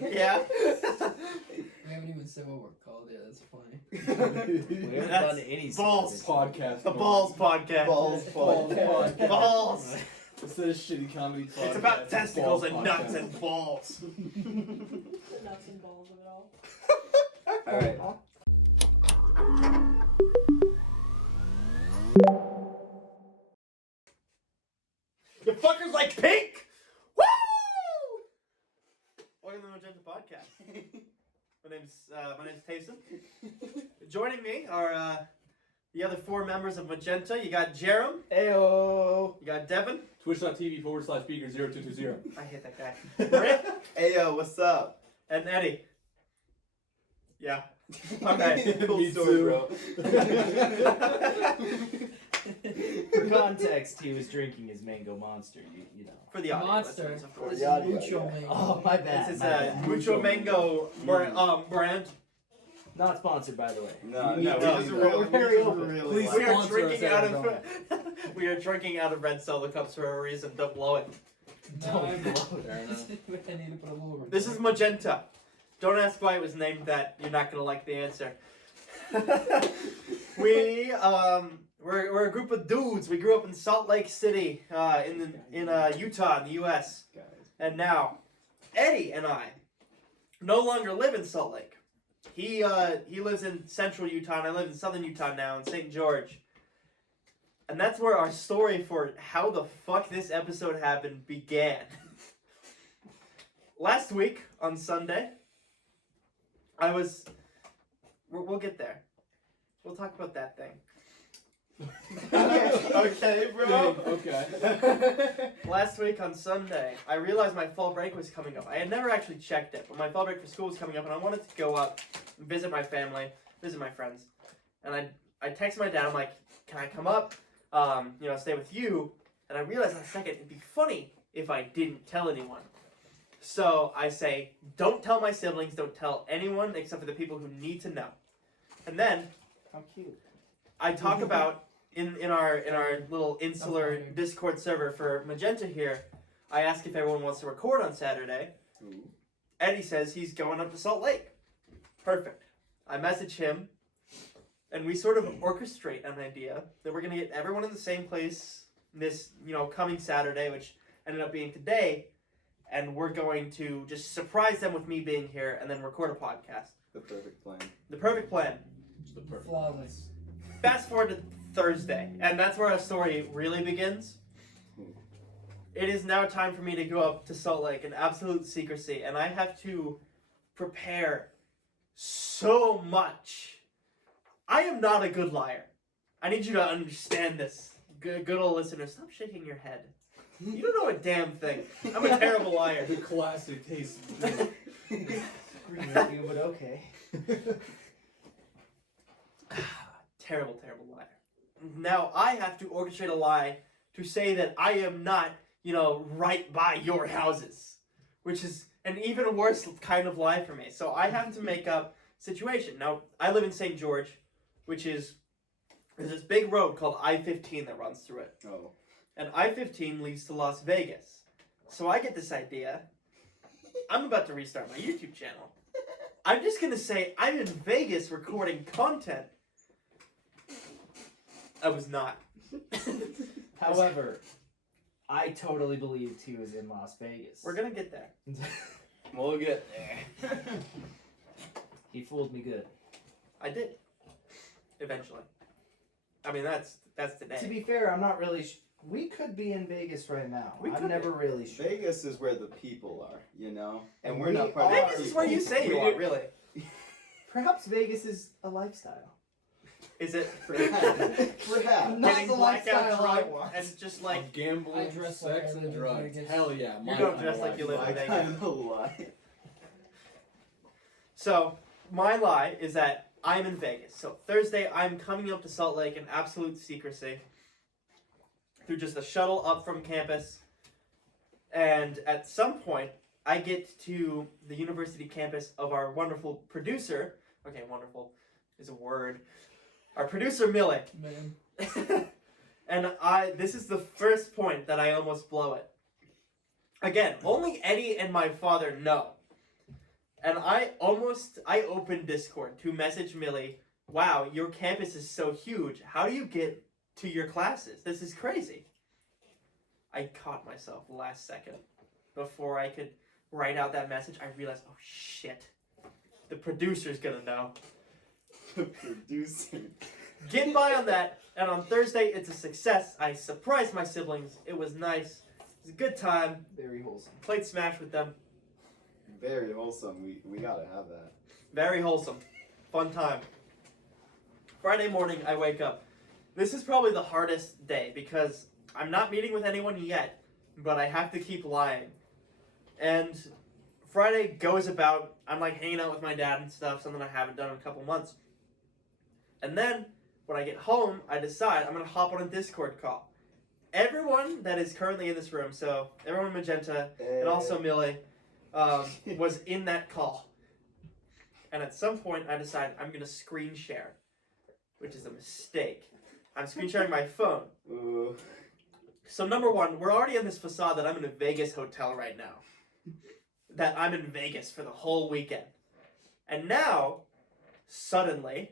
Yeah. We haven't even said what we're called yet. That's funny. We haven't done any Balls Podcast. The Balls Podcast. Balls podcast. Balls. Instead of shitty comedy podcast. It's about testicles Balls and nuts podcast. and balls. The nuts and balls of it all. Alright. You fuckers like pink? Woo! Welcome to the Magenta Podcast. My name's Tayson. Joining me are the other four members of Magenta. You got Jarom. Ayo. You got Devan. Twitch.tv/speaker0220. I hate that guy. Brit. Ayo, what's up? And Eddie. Yeah. Okay. Cool Me story, too. bro. For context, he was drinking his mango monster, you know. For the audio Monster. listeners, of course. This Yeah, is Mucho Mango. Oh, my bad. This is my a bad. Mucho Mango brand. Not sponsored, by the way. No, We no, don't. we just We're really, very we just open. really Please We like are sponsor drinking us, out Arizona. of we are drinking out of red Solo cups for a reason. Don't blow it. Don't blow Fair enough. I need to put a little. This is Magenta. Don't ask why it was named that. You're not gonna like the answer. We're a group of dudes. We grew up in Salt Lake City, in Utah, in the U.S. guys. And now, Eddie and I no longer live in Salt Lake. He lives in central Utah, and I live in southern Utah now, in St. George. And that's where our story for how the fuck this episode happened began. Last week, on Sunday, we'll get there. We'll talk about that thing. Okay, bro. Okay. Last week on Sunday, I realized my fall break was coming up. I had never actually checked it, but my fall break for school was coming up, and I wanted to go up and visit my family, visit my friends. And I texted my dad. I'm like, "Can I come up? Stay with you?" And I realized in a second it'd be funny if I didn't tell anyone. So I say, "Don't tell my siblings. Don't tell anyone except for the people who need to know." And then How cute. I talk about in our little insular Discord server for Magenta here. I ask if everyone wants to record on Saturday. Ooh. Eddie says he's going up to Salt Lake. Perfect. I message him, and we sort of orchestrate an idea that we're gonna get everyone in the same place this coming Saturday, which ended up being today, and we're going to just surprise them with me being here and then record a podcast. The perfect plan. The perfect plan. It's the perfect. Flawless. Fast forward to Thursday, and that's where our story really begins. It is now time for me to go up to Salt Lake in absolute secrecy, and I have to prepare so much. I am not a good liar. I need you to understand this. Good old listener, stop shaking your head. You don't know a damn thing. I'm a terrible liar. The classic taste. But okay. Terrible liar. Now I have to orchestrate a lie to say that I am not, right by your houses, which is an even worse kind of lie for me. So I have to make up situation. Now I live in St. George, there's this big road called I-15 that runs through it, Oh. and I-15 leads to Las Vegas. So I get this idea. I'm about to restart my YouTube channel. I'm just gonna say I'm in Vegas recording content. I was not. However, I totally believed he was in Las Vegas. We're gonna get there. We'll get there. He fooled me good. I did. Eventually. I mean, that's today. To be fair, I'm not really. We could be in Vegas right now. We I'm could never really sure. Vegas is where the people are, and we're We not part of Vegas the is people. where you say you are, really. Perhaps Vegas is a lifestyle. Is it Perhaps. Not getting the blackout lifestyle I drunk want. and just like Of gambling, I dress like sex, I and live in drugs. Vegas. Hell yeah. You don't dress like you live in My Vegas. kind of lie. So my lie is that I'm in Vegas. So Thursday I'm coming up to Salt Lake in absolute secrecy through just a shuttle up from campus, and at some point I get to the university campus of our wonderful producer. Okay, wonderful is a word. Our producer Millie. Man. And this is the first point that I almost blow it. Again, only Eddie and my father know. And I opened Discord to message Millie, wow, your campus is so huge. How do you get to your classes? This is crazy. I caught myself last second. Before I could write out that message, I realized, oh shit, the producer's gonna know. The producer. Get by on that, and on Thursday, it's a success. I surprised my siblings. It was nice. It was a good time. Very wholesome. Played Smash with them. Very wholesome. We gotta have that. Very wholesome. Fun time. Friday morning, I wake up. This is probably the hardest day because I'm not meeting with anyone yet, but I have to keep lying. And Friday goes about, I'm like hanging out with my dad and stuff, something I haven't done in a couple months. And then, when I get home, I decide I'm going to hop on a Discord call. Everyone that is currently in this room, so everyone in Magenta, and also Millie, was in that call. And at some point, I decide I'm going to screen share, which is a mistake. I'm screen sharing my phone. Ooh. So number one, we're already in this facade that I'm in a Vegas hotel right now. That I'm in Vegas for the whole weekend. And now, suddenly,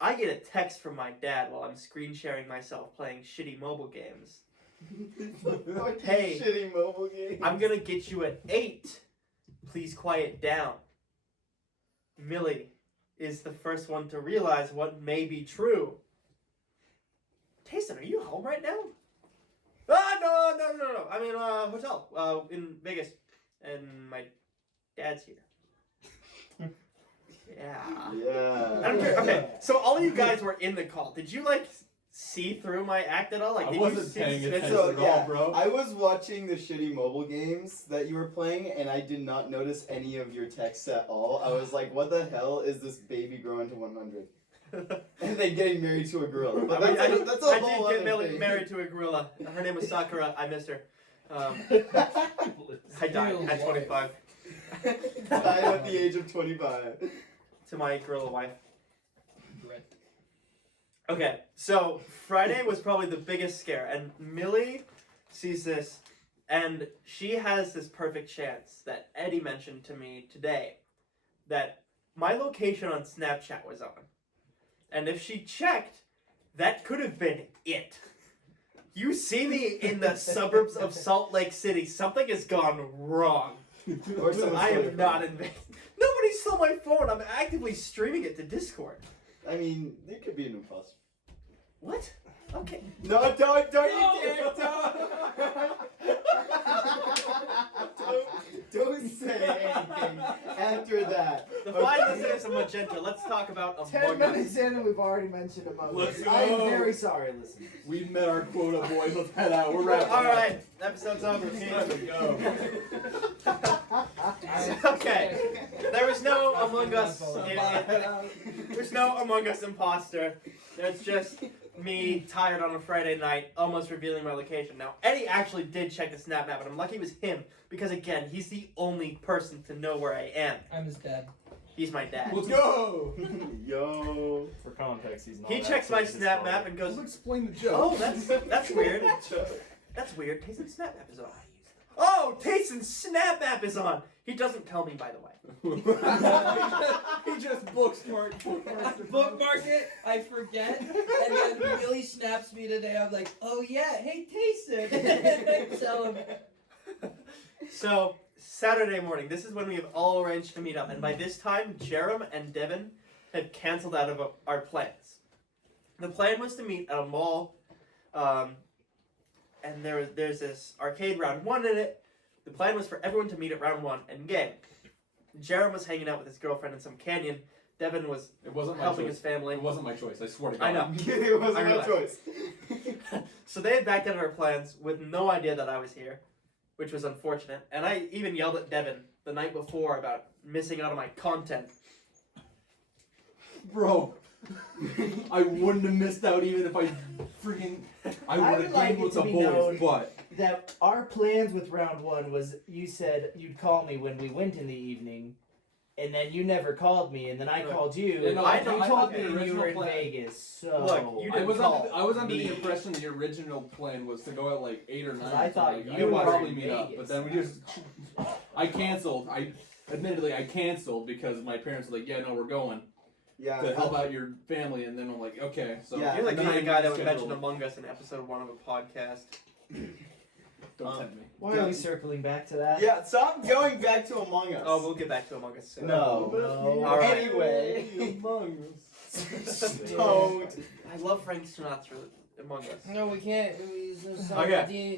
I get a text from my dad while I'm screen sharing myself playing shitty mobile games. Hey, Shitty mobile games. I'm gonna get you at 8. Please quiet down. Millie is the first one to realize what may be true. Tayson, are you home right now? Ah, no. I'm in a hotel in Vegas, and my dad's here. Yeah. Yeah. I don't care. Okay, so all of you guys were in the call. Did you like see through my act at all? Like, I did wasn't you see paying the attention suspicious- So, at all, yeah, bro. I was watching the shitty mobile games that you were playing, and I did not notice any of your texts at all. I was like, what the hell is this baby growing to 100? And then getting married to a gorilla. But that's a I whole did other get thing. married to a gorilla. Her name was Sakura. I missed her. I died at 25 Died at the age of 25. to my gorilla wife. Brit. Okay, so Friday was probably the biggest scare, and Millie sees this, and she has this perfect chance that Eddie mentioned to me today, that my location on Snapchat was on. And if she checked, that could have been it. You see me in the suburbs of Salt Lake City. Something has gone wrong. Or someone I stole am your not phone. in Vegas. Nobody stole my phone. I'm actively streaming it to Discord. I mean, you could be an imposter. What? Okay. No, don't you dare, don't say anything after that. The fine listeners of Magenta, let's talk about 10 Among Us. minutes in and we've already mentioned Among Let's Us. go. I'm very sorry, listeners. We've met our quota, boys. Let's head out. We're wrapping up. Alright, episode's over. Time to go. Okay. There was no Among Us. There's no Among Us imposter. There's just me tired on a Friday night, almost revealing my location. Now, Eddie actually did check the snap map, and I'm lucky it was him because, again, he's the only person to know where I am. I'm his dad. He's my dad. Let's go. Yo. For context, he's not. He checks my snap map and goes, Let's explain the joke. "Oh, that's weird. That's weird. Tayson's snap map is on." Oh, Tayson's snap map is on. He doesn't tell me, by the way. He just bookmarked Bookmark it, I forget, and then Millie snaps me today. I'm like, oh yeah, hey Tayson. Tell him. So, Saturday morning, this is when we have all arranged to meet up, and by this time, Jarom and Devan had canceled out of our plans. The plan was to meet at a mall, and there's this arcade round 1 in it. The plan was for everyone to meet at round 1 and game. Jarom was hanging out with his girlfriend in some canyon. Devan was It wasn't my helping choice. his family. It wasn't my choice. I swear to God. I know. It wasn't I my realize. choice. So they had backed out of our plans with no idea that I was here, which was unfortunate. And I even yelled at Devan the night before about missing out on my content. Bro, I wouldn't have missed out even if I freaking. I would I have would like gamed it with to the be boys, known- but That our plans with round 1 was you said you'd call me when we went in the evening, and then you never called me, and then I Look, called you. Yeah, no, and I you know- told I me thought you the were in original plan- Vegas. So Look, you I didn't was call under me. the impression the original plan was to go at like 8 or 9. I thought Like, you would were probably in meet up, Vegas. but then we just. I canceled. admittedly, I canceled because my parents were like, "Yeah, no, we're going Yeah. to help out your family," and then I'm like, "Okay." So Yeah, You're like and then the guy that would rescheduled. mention Among Us in episode 1 of a podcast. Don't tempt me. Why are we circling back to that? Yeah, stop going back to Among Us. Oh, we'll get back to Among Us soon. No. All right. Anyway. Among Us. Don't. I love Frank Sinatra Among Us. No, we can't. Okay.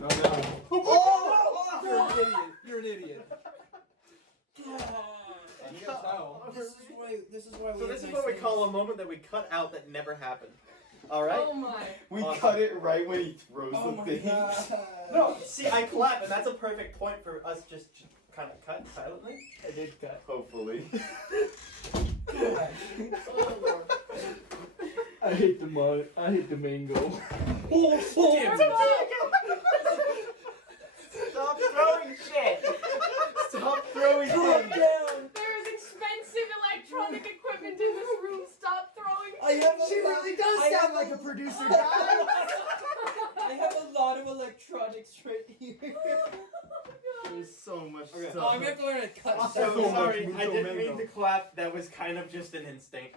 No, no. Oh! You're an idiot. You guys know. This is why we So have this is nice what we things. call a moment that we cut out that never happened. All right? Oh my. We Awesome. cut it right when he throws Oh the my thing. god. No, see, I clap, and that's a perfect point for us just kind of cut silently. I did cut. Hopefully. Oh Lord. I hate the mango. Damn. Stop throwing shit! Stop throwing Calm things! down. There's expensive electronic equipment in this room. Stop throwing. I have a She really does I sound have like a- a producer guy. I have a lot of electronics right here. There's so much Okay. Oh, stuff. I'm gonna have to learn to cut So stuff. much sorry, mucho I didn't mango. mean to clap. That was kind of just an instinct,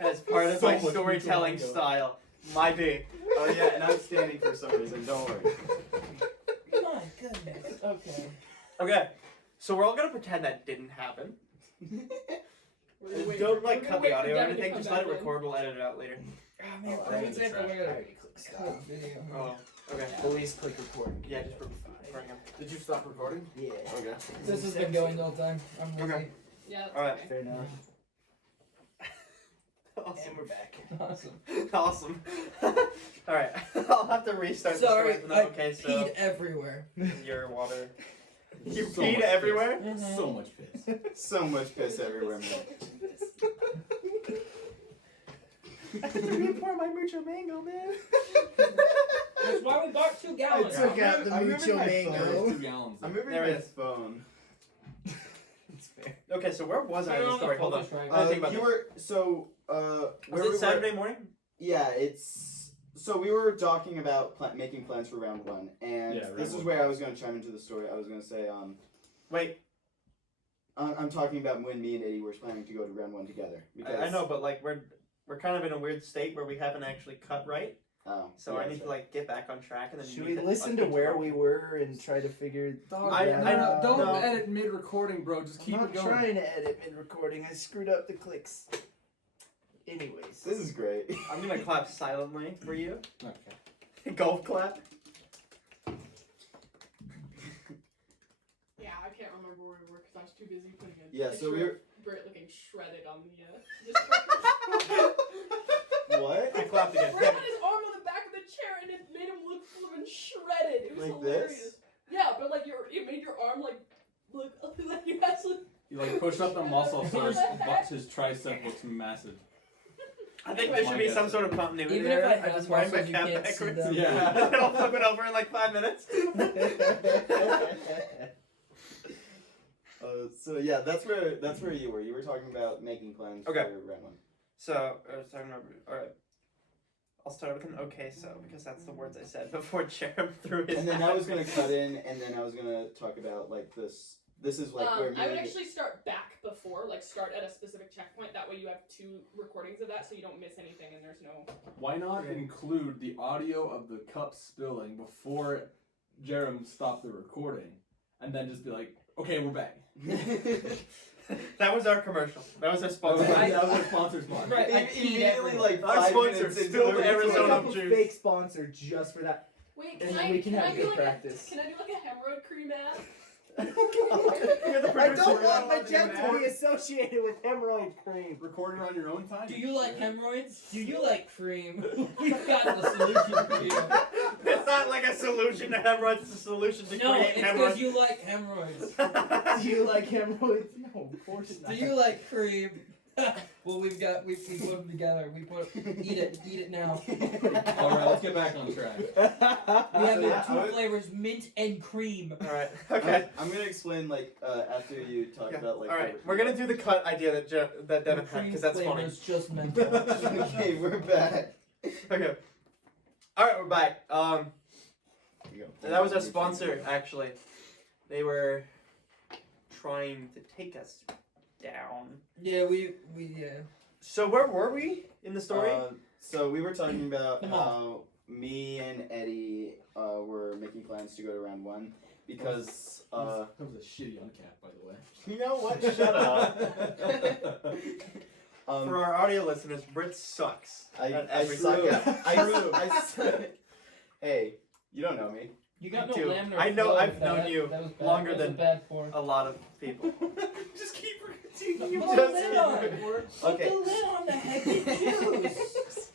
as part of So my much mucho storytelling mango. style. My big. Oh yeah, and I'm standing for some reason, don't worry. My goodness. Okay. Okay, so we're all gonna pretend that didn't happen. Wait, Don't we're like gonna cut wait the for audio or Devin to anything. come Just let it back in. record. We'll edit it out later. Oh, man, Oh, for heaven's sake, trash. we're gonna Alright, click stop. cut video. Oh, okay. Please click record. Yeah, just recording him. Did you stop recording? Yeah. Okay. This has been going the whole time. I'm Okay. ready. Yeah. That's All right. okay. Fair enough. Awesome. And we're back. Awesome. Awesome. All right. I'll have to restart the Sorry, story. from the- I okay, so peed everywhere. your water. You So peed much everywhere. Mhm. So much piss. So much piss everywhere, man. I had to re-pour my mucho mango, man. That's why we bought 2 gallons. I took out the I'm mucho moving my mango. phone. 2 gallons. I'm moving There my it is. phone. It's fair. Okay, so where was I in the story? Hold on. I gotta think about You this. were so Was where it we Saturday were, morning? yeah, it's so we were talking about making plans for round 1, and Yeah, round this is one. where I was going to chime into the story. I was going to say Wait, I'm talking about when me and Eddie were planning to go to round 1 together because I know, but like we're kind of in a weird state where we haven't actually cut right. Oh, So yeah, I need that's to like get back on track and then. Should meet we the listen to fucking where drunk. we were and try to figure? Don't No. edit mid-recording, bro. Just I'm keep not it going. trying to edit mid-recording. I screwed up the clicks. Anyways. This is great. I'm gonna clap silently for you. Okay. Golf clap. Yeah, I can't remember where we were because I was too busy putting a Yeah, so picture we were- of Brit looking shredded on the Discord. What? I clapped again. Brit had his arm on the back of the chair and it made him look flippin' shredded. It was Like hilarious. this? Yeah, but like it made your arm like look like you actually. You like push up the muscle so his tricep looks massive. I think there should be some sort of continuity Even there. if I have just wind my muscles, you cap can't see backwards. them. Yeah. And I'll flip it over in like 5 minutes. So yeah, that's where you were. You were talking about making plans Okay. for round 1. So I was talking about. All right. I'll start with an okay so because that's the words I said before Jarom threw his. And then I was hat. gonna cut in, and then I was gonna talk about like this. This is like where I would Millie- actually start back before, like start at a specific checkpoint. That way you have 2 recordings of that, so you don't miss anything, and there's no. Why not include the audio of the cup spilling before Jarom stopped the recording, and then just be like, "Okay, we're back." That was our commercial. That was our sponsor. That was our sponsor spot. Right. I peed Immediately, everywhere. like Our 5 sponsor minutes into spilled the Arizona Set recording. up a juice. fake sponsor just for that. Wait, And can then I? we can have I do good like practice. Can I do like a hemorrhoid cream ad? You're the I producer. don't want You're not Magenta allowed to do be associated with hemorrhoid cream. Recording on your own time. Do you like hemorrhoids? Do you like cream? We've got the solution for you. that. It's not like a solution to hemorrhoids. It's a solution to No, create it's because hemorrhoids. you like hemorrhoids. Do you like hemorrhoids? No, of course not. Do you like cream? Well, we put them together. Eat it now. All right, let's get back on track. We have So, yeah, I 2 would- flavors, mint and cream. All right. Okay. I'm gonna explain like after you talk Yeah. about like. All right. We're gonna do the cut idea that Devin had Cream because that's flavor funny. is just mental. Okay, we're back. Okay. All right, we're back. You go. That was our sponsor, actually. They were trying to take us down. Yeah, we. So where were we in the story? So we were talking about Come on. how me and Eddie were making plans to go to round 1 because that was a shitty uncap, by the way. you know what? Shut up. For our audio listeners, Brit sucks. at I every suck second. at- I suck. Hey, you don't know me. You got Me no too. laminar I know- flow I've with known that. you That was bad. longer That was than- a bad pour. A lot of people. Just keep repeating. Put Just the lid keep on. it. Put Okay. the lid on the heavy juice.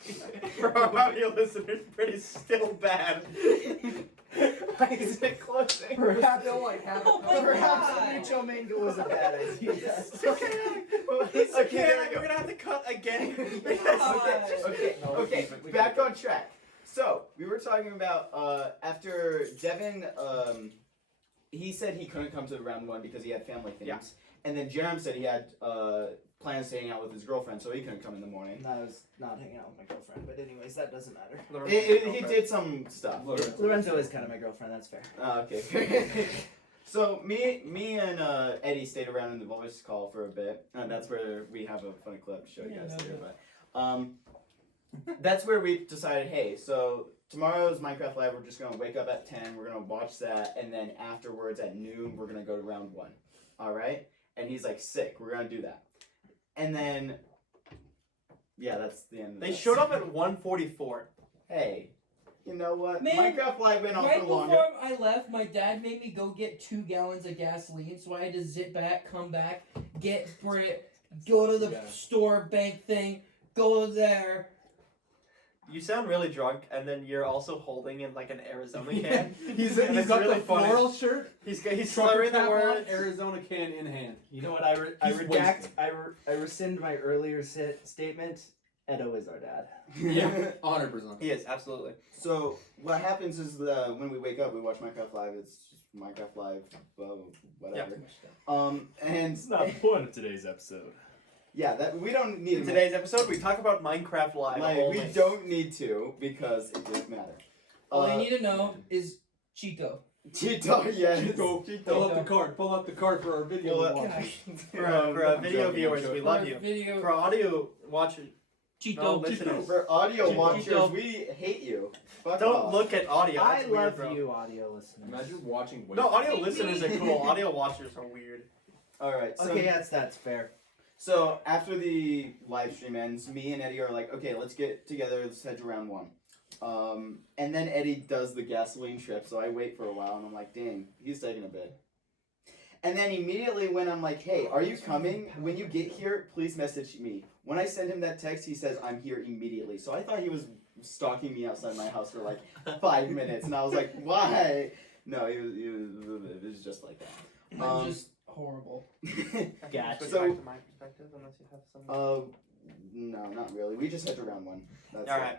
For our audio listeners, Brit is still bad. Why is it closing? Perhaps still like half. Oh my Perhaps God. mucho mango was a bad idea. It's okay. It's Okay, okay. we're gonna have to cut again. Okay, back on track. So, we were talking about, after Devan, he said he couldn't come to round 1 because he had family things. Yeah. And then Jarom said he had, plans to hang out with his girlfriend, so he couldn't come in the morning. I was not hanging out with my girlfriend, but anyways, that doesn't matter. He did some stuff. Lorenzo is kind of my girlfriend, that's fair. Okay. So me and Eddie stayed around in the voice call for a bit, and that's where we have a funny clip to show you guys later. But that's where we decided, hey, so tomorrow's Minecraft Live. We're just gonna wake up at 10. We're gonna watch that, and then afterwards at noon, we're gonna go to round 1. All right? And he's like, sick. We're gonna do that. And then, yeah, that's the end. Of They that. showed up at 1:44. Hey, you know what? Man, Minecraft Live went on Right for longer. before I left, my dad made me go get 2 gallons of gasoline, so I had to zip back, come back, get Brit, go to the Yeah. store bank thing, go there. You sound really drunk, and then you're also holding in like an Arizona can. He's And it's got really the funny. floral shirt, He's trucker slurring the cap on, words. Arizona can in hand. You know what? I He's redact. wasted. I rescind my earlier statement. Edo is our dad. Yeah, 100%. He is absolutely. So what happens is that when we wake up, we watch Minecraft Live. It's just Minecraft Live, whatever. And It's not the point of today's episode. yeah, that we don't need In today's episode, we talk about Minecraft Live. like only. we don't need to because it doesn't matter. All you need to know is Chico. Cheeto, yes. Pull up the card. Pull up the card for our video. Pull up- Gosh. For video joking, viewers, I'm we joking. love you. Video. For audio watchers, Cheeto. no listeners, For audio Cheeto. watchers, we hate you. Fuck don't off. look at audio. I That's weird, love bro. you, audio listeners. Imagine watching. No, audio listeners are cool. Audio watchers are weird. All right. So, Okay, that's fair. So after the live stream ends, me and Eddie are like, okay, let's get together. Let's head to round 1. And then Eddie does the gasoline trip, so I wait for a while, and I'm like, dang, he's taking a bit. And then immediately when I'm like, hey, are you coming? When you get here, please message me. When I send him that text, he says, I'm here immediately. So I thought he was stalking me outside my house for like 5 minutes, and I was like, why? No, it was just like that. I'm just horrible. Gotcha. Switch So- back to my perspective, unless you have something. No, not really. We just head to round 1. That's All it. right,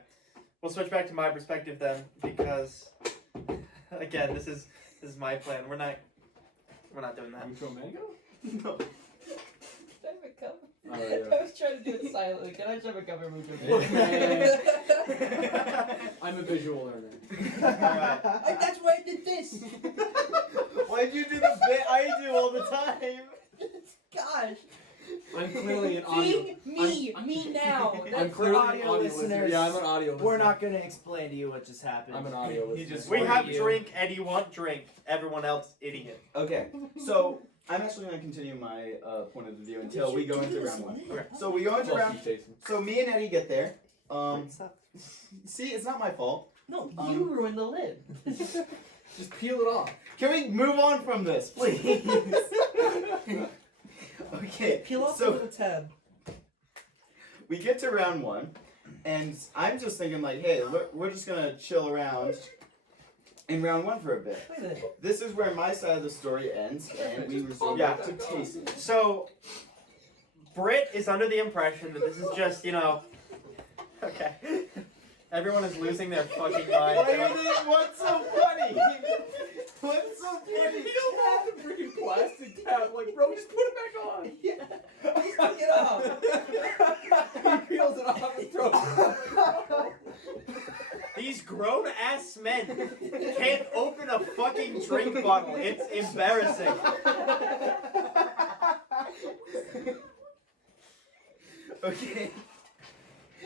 we'll switch back to my perspective then, because again, this is my plan. We're not doing that. Mucho mango? No. Can I have a cup? Oh, yeah. I was trying to do it silently. Can I just have a cup of Look, man. I'm a visual learner. Alright. That's why I did this. Why'd you do the bit I do all the time? Gosh. I'm clearly an audio. Being me now. I'm That's clearly an audio audio listener. listeners. Yeah, I'm an audio listener. We're not going to explain to you what just happened. I'm an audio He listener. just We warned have you. drink, Eddie want drink. Everyone else, idiot. Okay, so I'm actually going to continue my point of view until we go into round 1. Okay. So we go into Fuck round. you, Tayson. So me and Eddie get there. See, it's not my fault. No, you ruined the lid. Just peel it off. Can we move on from this, please? Okay, Peel off so the little tab. we get to round 1, and I'm just thinking like, hey, we're just gonna chill around in round 1 for a bit. Wait a minute. This is where my side of the story ends, and we resume Yeah. back to Tayson. So, Brit is under the impression that this is just, okay. Everyone is losing their fucking mind. What's so funny? What's so He funny? peeled off the freaking plastic cap. Like, bro, just put it back on. Yeah. Just take it off. He peels it off and throws it. These grown ass men can't open a fucking drink bottle. It's embarrassing. Okay.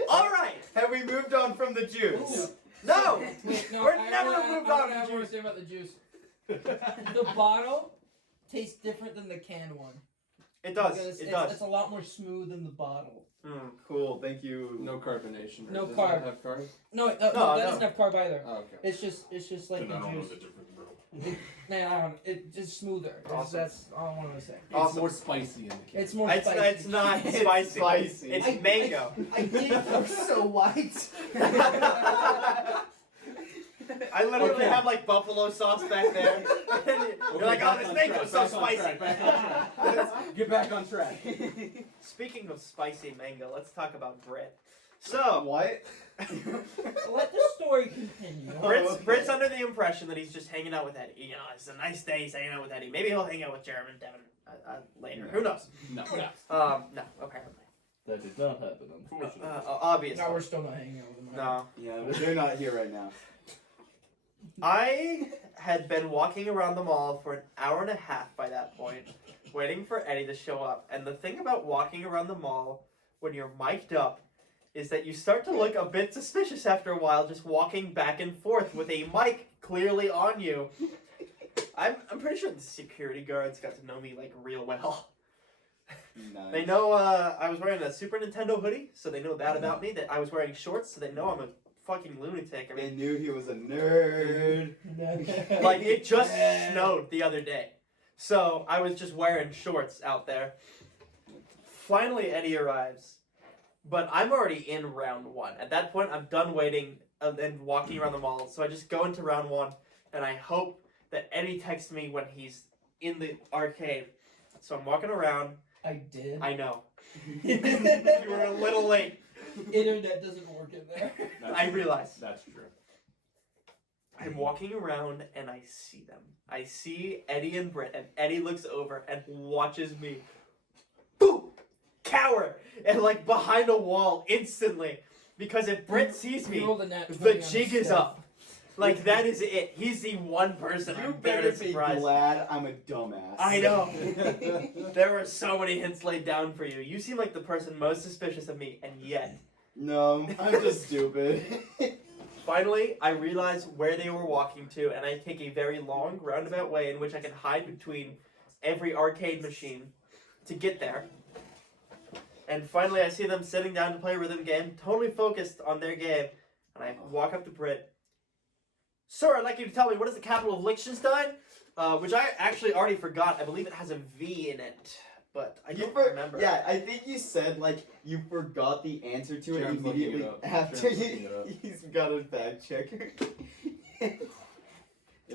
All right. Have we moved on from the juice? No. Wait, no, We're I never wanna- moved I on wanna to have more to juice. say about the juice. The bottle tastes different than the canned one. It does. Because It it's, does. it's a lot more smooth in the bottle. Cool, thank you. No carbonation. No Does carb. it have carb? No, no, No, that no. doesn't have carb either. Oh, okay. It's just like Then I the don't know juice. the difference, bro. Nah, I don't. It's just smoother. Awesome. That's all I want to say. It's Awesome. more spicy in the can. It's more It's, spicy. it's not It's spicy. spicy. It's I- mango. I did. You're so white. I literally Okay. have like buffalo sauce back there. You're like, oh, this mango's so spicy. Get back on track. Speaking of spicy mango, let's talk about Brit. So, What? Let the story continue. Brit's under the impression that he's just hanging out with Eddie. You know, it's a nice day, he's hanging out with Eddie. Maybe he'll hang out with Jarom and Devan later. Who knows? No. No, apparently. That did not happen, unfortunately. Obviously. No, we're still not hanging out with him. No. Yeah, but they're not here right now. I had been walking around the mall for an hour and a half by that point, waiting for Eddie to show up. And the thing about walking around the mall when you're mic'd up is that you start to look a bit suspicious after a while, just walking back and forth with a mic clearly on you. I'm pretty sure the security guards got to know me like real well. Nice. They know I was wearing a Super Nintendo hoodie, so they know that about me. That I was wearing shorts, so they know I'm a fucking lunatic. I They mean, knew he was a nerd. like it just snowed the other day, so I was just wearing shorts out there. Finally, Eddie arrives, but I'm already in round one. At that point, I'm done waiting and walking around the mall, so I just go into round one, and I hope that Eddie texts me when he's in the arcade. So I'm walking around. I did. I know. You were a little late. Internet doesn't work in there. I realize. That's true. I'm walking around and I see them. I see Eddie and Brit, and Eddie looks over and watches me. Boom! Cower! And like behind a wall instantly. Because if Brit sees me, Roll the net the 20 on jig is stealth. up. Like that is it. He's the one person You I'm there better to be surprise. glad I'm a dumbass. I know. There were so many hints laid down for you. You seem like the person most suspicious of me, and yet. No, I'm just stupid. Finally, I realize where they were walking to, and I take a very long, roundabout way in which I can hide between every arcade machine to get there. And finally, I see them sitting down to play a rhythm game, totally focused on their game, and I walk up to Brit. Sir, I'd like you to tell me, what is the capital of Liechtenstein? Which I actually already forgot. I believe it has a V in it, but I don't remember. Yeah, I think you said like you forgot the answer to it Jerem's looking it immediately up. after Jerem's looking you, it up. he's got a fact checker. I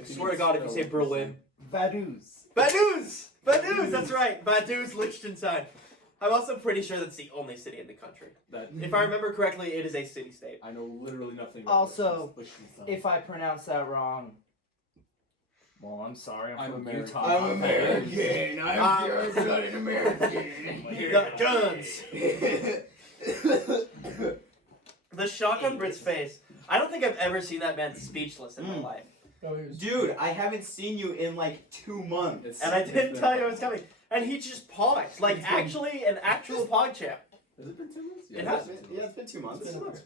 swear to God, if you say Berlin. Vaduz. Vaduz! Vaduz, that's right. Vaduz, Liechtenstein. I'm also pretty sure that's the only city in the country. That If I remember correctly, it is a city-state. I know literally nothing about Also, Liechtenstein. If I pronounce that wrong, well, I'm sorry. I'm, I'm from American. Utah. I'm American. I'm pure-blooded American. You got guns. The shock on Brit's face. I don't think I've ever seen that man speechless in my life. Oh, he was- Dude, I haven't seen you in like 2 months. It's- And I it's didn't been- tell you I was coming. And he just paused. Like, It's been- actually, an actual pog champ. Has it been 2 months? It Yeah, has it's been, yeah, it's been 2 months. It's been 2 months.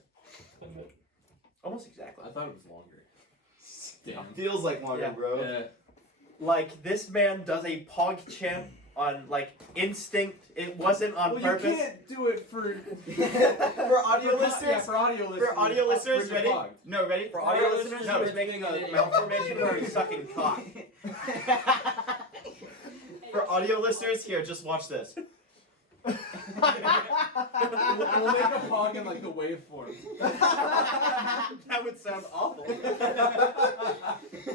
Almost exactly. I thought it was longer. Damn. Feels like longer, Yeah. bro. Yeah. Like, this man does a pog champ on, like, instinct. It wasn't on purpose. You can't do it for For audio listeners, Yeah, for audio listeners. for audio listeners, Brit ready? Pog. No, ready? For audio listeners, he was making a malformation where he's sucking cock. For audio listeners, here, just watch this. We'll make a pog in like the waveform. That would sound awful.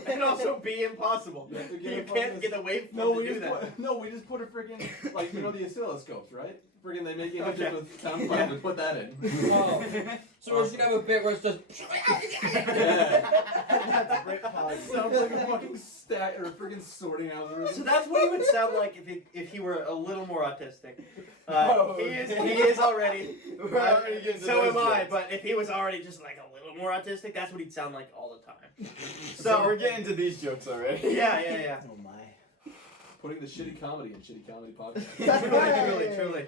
And also be impossible. You have to get You a can't fucking- get a waveform No, to we do just that. we just put a freaking like the oscilloscopes, right? Freaking they make images Okay. with sound Yeah. files. We put that in. Oh. So we're just gonna have a bit where it's just. Yeah. That's Brit pog. It sounds like a fucking stat or freaking sorting algorithm. So that's what he would sound like if he were a little more autistic. Oh, He is already. We're already getting to So those am I. jokes. But if he was already just like a little more autistic, that's what he'd sound like all the time. So we're getting to these jokes already. Yeah. Oh my. Putting the shitty comedy in shitty comedy podcast. truly.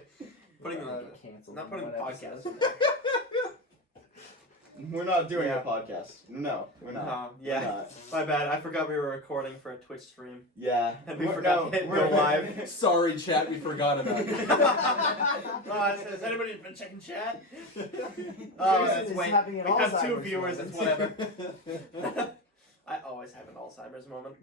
Putting the Cancelled not putting the one podcast. episode. We're not doing Yeah. a podcast. No, we're not. No, We're yeah. not. My bad. I forgot we were recording for a Twitch stream. Yeah. And we forgot to hit go live. Sorry, chat, we forgot about it. Has anybody been checking chat? Jason That's is wait. having an We have 2 Alzheimer's viewers. moment. It's whatever. I always have an Alzheimer's moment.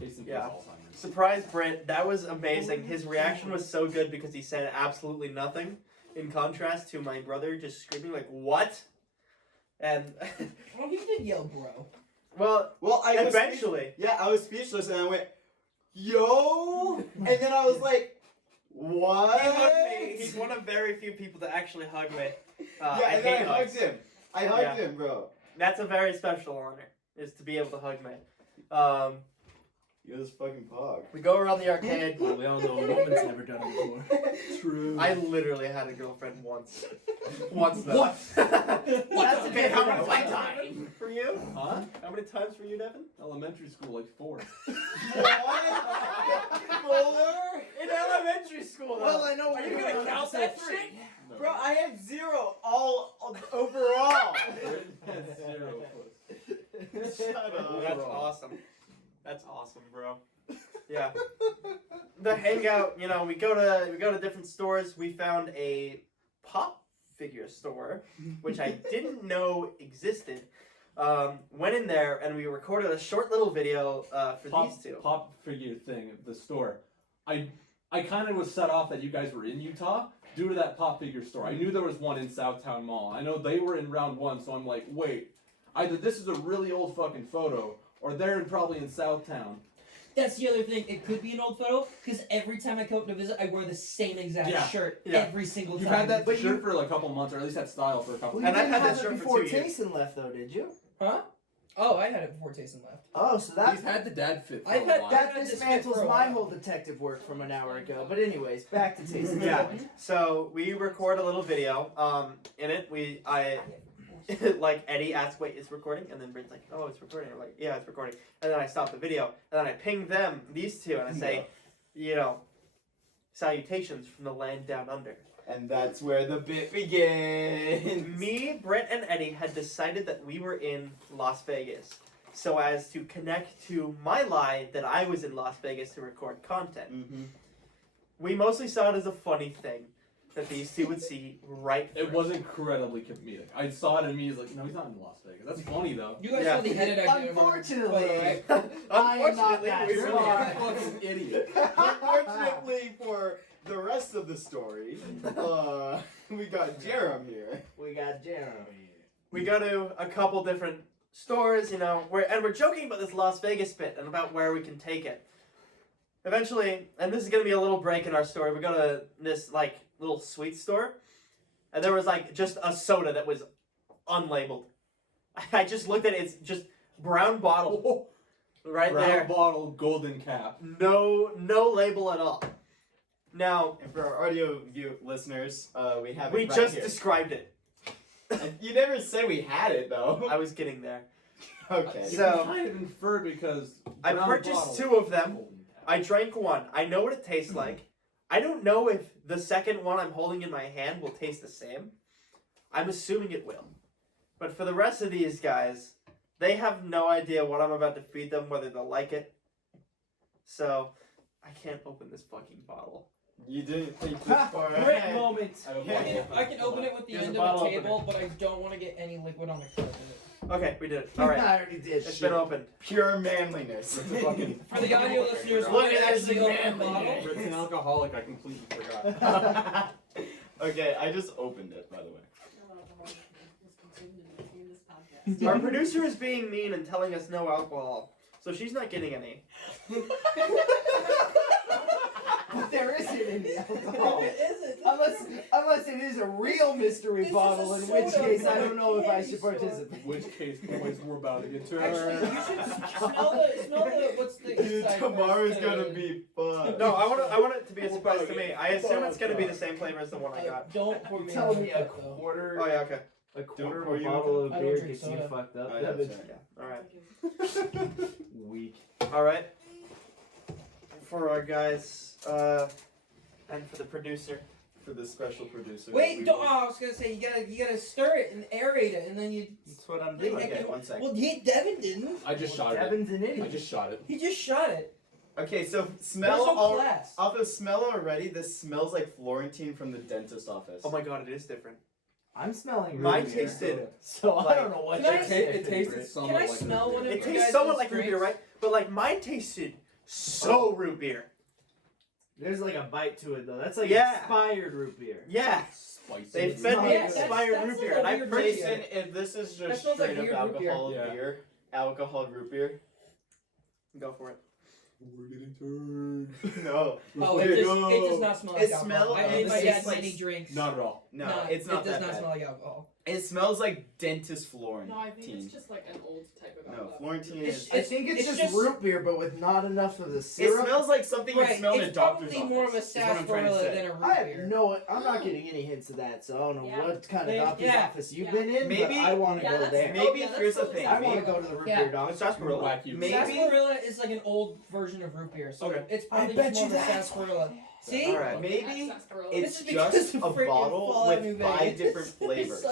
Jason Yeah. has Alzheimer's. Surprise, Brit. That was amazing. His reaction was so good because he said absolutely nothing. In contrast to my brother just screaming like, "What?" And Well, he did yell, bro. well, Well, I was eventually. yeah, I was speechless and I went, "Yo!" And then I was like, "What?" He hugged me. He's one of very few people to actually hug me. yeah, and then I hugged hugs. him. I hugged him, bro. That's a very special honor, is to be able to hug me. You're this fucking pog. We go around the arcade. Well, we all know a woman's never done it before. True. I literally had a girlfriend once. Once though. What? That's okay. How many What? times for you? Huh? How many times for you, Devin? Elementary school, like 4. What? In elementary school, though. Well, I know. Are you gonna count that shit? No. Bro, I had 0 all overall. That's 0 plus. Shut up. That's awesome. That's awesome, bro. Yeah. The hangout, you know, we go to different stores. We found a pop figure store, which I didn't know existed. Went in there and we recorded a short little video for these two. Pop figure thing at the store. I kind of was set off that you guys were in Utah due to that pop figure store. I knew there was one in Southtown Mall. I know they were in round 1, so I'm like, wait, either this is a really old fucking photo or they're probably in Southtown. That's the other thing. It could be an old photo because every time I come up to visit, I wear the same exact Yeah. shirt Yeah. every single You've time. had that But shirt you- for like a couple months, or at least that style for a couple Well, And you I've didn't had have that it shirt for before 2 years. Tayson left, though, did you? Huh? Oh, I had it before Tayson left. Oh, so that He's had the dad fit for I've a had while. that I've had this dismantles fit for a my while. whole detective work from an hour ago. But anyways, back to Tayson. Yeah. So we record a little video. In it, I like Eddie asks, "Wait, it's recording?" And then Brit's like, "Oh, it's recording." I'm like, "Yeah, it's recording." And then I stop the video, and then I ping them, these two, and I say, you know, salutations from the land down under. And that's where the bit begins. Me, Brett, and Eddie had decided that we were in Las Vegas, so as to connect to my lie that I was in Las Vegas to record content. Mm-hmm. We mostly saw it as a funny thing that these two would see right It through. was incredibly comedic. I saw it and me was like, no, he's not in Las Vegas. That's funny though. You guys Yeah. saw the edit I did. Unfortunately, Right? I am not Unfortunately, that we You're were smart. there. a fucking idiot. Unfortunately for the rest of the story, we got Jarom here. We got Jarom. We go to a couple different stores, you know, we're joking about this Las Vegas bit and about where we can take it. Eventually, and this is gonna be a little break in our story, we go to this like little sweet store, and there was like just a soda that was unlabeled. I just looked at it; it's just brown bottle right Brown there, bottle, golden cap. no label at all. Now And for our audio view listeners, we have we it right just here. described it. And you never said we had it though. I was getting there. Okay. You So- can kind of infer because I brown purchased bottle, 2 of them. golden cap. I drank one. I know what it tastes like. I don't know if the second one I'm holding in my hand will taste the same. I'm assuming it will. But for the rest of these guys, they have no idea what I'm about to feed them, whether they'll like it. So, I can't open this fucking bottle. You didn't think this far Great ahead. moment. I can open it with the Here's end a of bottle a table, but I don't want to get any liquid on the carpet. Okay, we did it. Alright. I already did. It's shit. been opened. Pure manliness. It's a fucking. For the audio listeners, Look we're at actually this open the manly bottle. Brit's an alcoholic. I completely forgot. Okay, I just opened it, by the way. Our producer is being mean and telling us no alcohol. So she's not getting any. But there isn't any alcohol. It isn't. Unless it is a real mystery This is bottle, a in which soda case I from don't know if I candy should store. participate. In which case, boys, we're about to get turned. Actually, you should smell the what's the Dude, inside tomorrow's first, gonna be fun. No, I want it to be a surprise to me. I assume it's gonna be the same flavor as the one I got. Don't pour me Telling in me like a that, though. quarter, Oh yeah, okay. a quarter pour of a you bottle of I don't beer drink gets you soda. fucked up. Oh, yeah, That that's was right. Alright. weak. Alright. for our guys, and for the producer. For the special producer. Wait, I was gonna say you gotta stir it and aerate it, and then you. That's what I'm doing. Okay, 1 second. Well, Devin didn't. I just shot it. Devin's an I idiot. just shot it. He just shot it. Okay, so There's smell no class. off of smell already. This smells like Florentine from the dentist office. Oh my god, it is different. I'm smelling Mine root beer, tasted so I like- don't know what Can I- you're It saying. tasted somewhat Can I like smell root one beer. of It you tastes guys' somewhat like root beer, drinks? right? But like mine tasted so root beer. There's like a bite to it though. That's like Yeah. expired root beer. Yeah, Spicy. they It's fed not me good. expired That's root like beer, a and I weird purchased taste. it. Jason, if this is That just smells like straight up weird root beer. alcohol Yeah. beer, alcohol root beer. Go for it. We're getting turned. No. Oh, Dude, it does not smell like It alcohol. smells- I made my it dad tastes like- many drinks. Not at all. No, it's not It does that not bad. smell like alcohol. It smells like dentist Florentine. No, I think it's just like an old type of No, alcohol. Florentine It's- is. I think it's just root beer, but with not enough of the It syrup. smells like something you Right, smell in a it's doctor's probably more of a office. Is what I'm trying to sarsaparilla say. than a root I have beer. I'm not getting any hints of that, so I don't know Yeah. what kind of Maybe- doctor's yeah. office you've Yeah. been in, Maybe- but I want to Yeah, go that's- there. Maybe yeah, that's here's the totally thing. I want to Maybe, go to the root Yeah. beer doctor. It's sarsaparilla. Whack you. Maybe- Sarsaparilla is like an old version of root beer, so Okay. it's I probably bet just more you of a that's sarsaparilla. See? All right. maybe That's sarsaparilla. it's This is because just of a freaking bottle Fallout New with 5 Vegas. different flavors.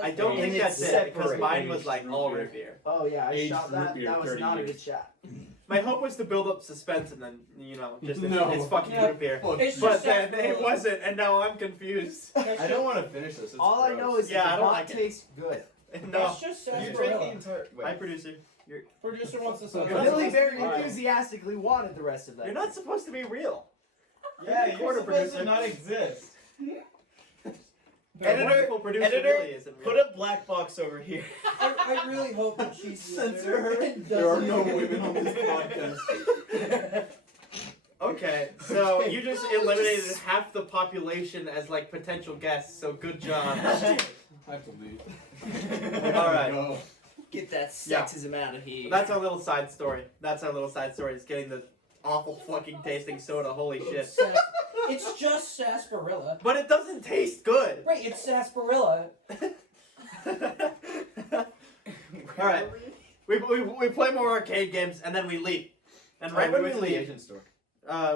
I don't And think it's that's it because separate. mine was like Root all beer. root beer. Oh yeah, I Aged shot root that. beer, That was 30 not a years. good shot. My hope was to build up suspense and then it's No. fucking Yeah. root beer. Fuck It's you. But just then it sarsaparilla. wasn't, and now I'm confused. I don't want to finish this. It's All I gross. know is Yeah, I that the don't pot like it. tastes good. No, That's just You drink the sarsaparilla. entire. my Wait. producer, Producer wants to Okay. say. Millie very All right. enthusiastically wanted the rest of that. you're not supposed to be real. Yeah, You're you're the supposed producer. to not exist. The Editor- wonderful producer editor, really isn't real. Put a black box over here. I really hope that she's Censor her. There are no women on this podcast. Okay, so you just eliminated half the population as like potential guests. So good job. I have to leave. All right. Go. Get that Yeah. sexism out of here. That's our little side story. Is getting the awful fucking tasting soda. Holy shit! It's just sarsaparilla. But it doesn't taste good. Right, it's sarsaparilla. All right, we play more arcade games and then we leave. And right when we went to the leave, Asian store.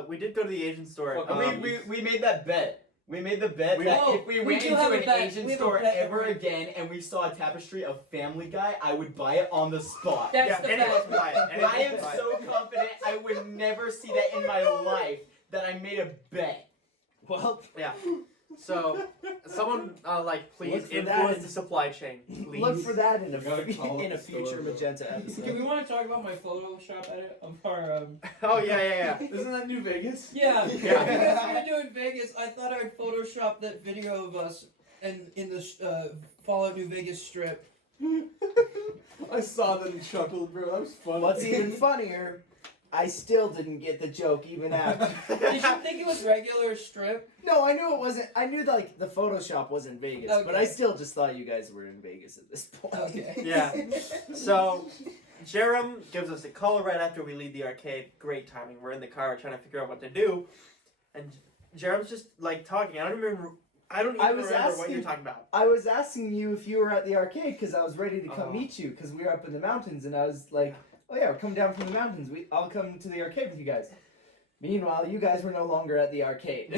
we did go to the Asian store. Fuck, We made that bet. We made the bet that Oh, if we we went do into have a an bet. Asian We have a store bet ever every- again and we saw a tapestry of Family Guy, I would buy it on the spot. That's yeah, the any of us bet. buy it. Any of I us am buy it. so confident I would never see that in my life that I made a bet. well, Yeah. So, someone please Look for that influence in- the supply chain. Please. look for that in You gotta call in a up the store, future bro. Magenta Do we episode. want to talk about my Photoshop edit of our Oh yeah. Isn't that New Vegas? Yeah, Yeah. because we were doing Vegas. I thought I'd Photoshop that video of us and in the Fallout New Vegas strip. I saw that and chuckled, bro. That was fun. What's even funnier, I still didn't get the joke even after. Did you think it was regular strip? No, I knew it wasn't. I knew like the Photoshop was in Vegas, but Okay. I still just thought you guys were in Vegas at this point. Okay. Yeah. So, Jarom gives us a call right after we leave the arcade. Great timing. We're in the car trying to figure out what to do, and Jarom's just like talking. I don't even I was remember what asking- you're talking about. I was asking you if you were at the arcade because I was ready to come Oh. meet you because we were up in the mountains, and I was like, "Oh yeah, we're coming down from the mountains. I'll come to the arcade with you guys." Meanwhile, you guys were no longer at the arcade.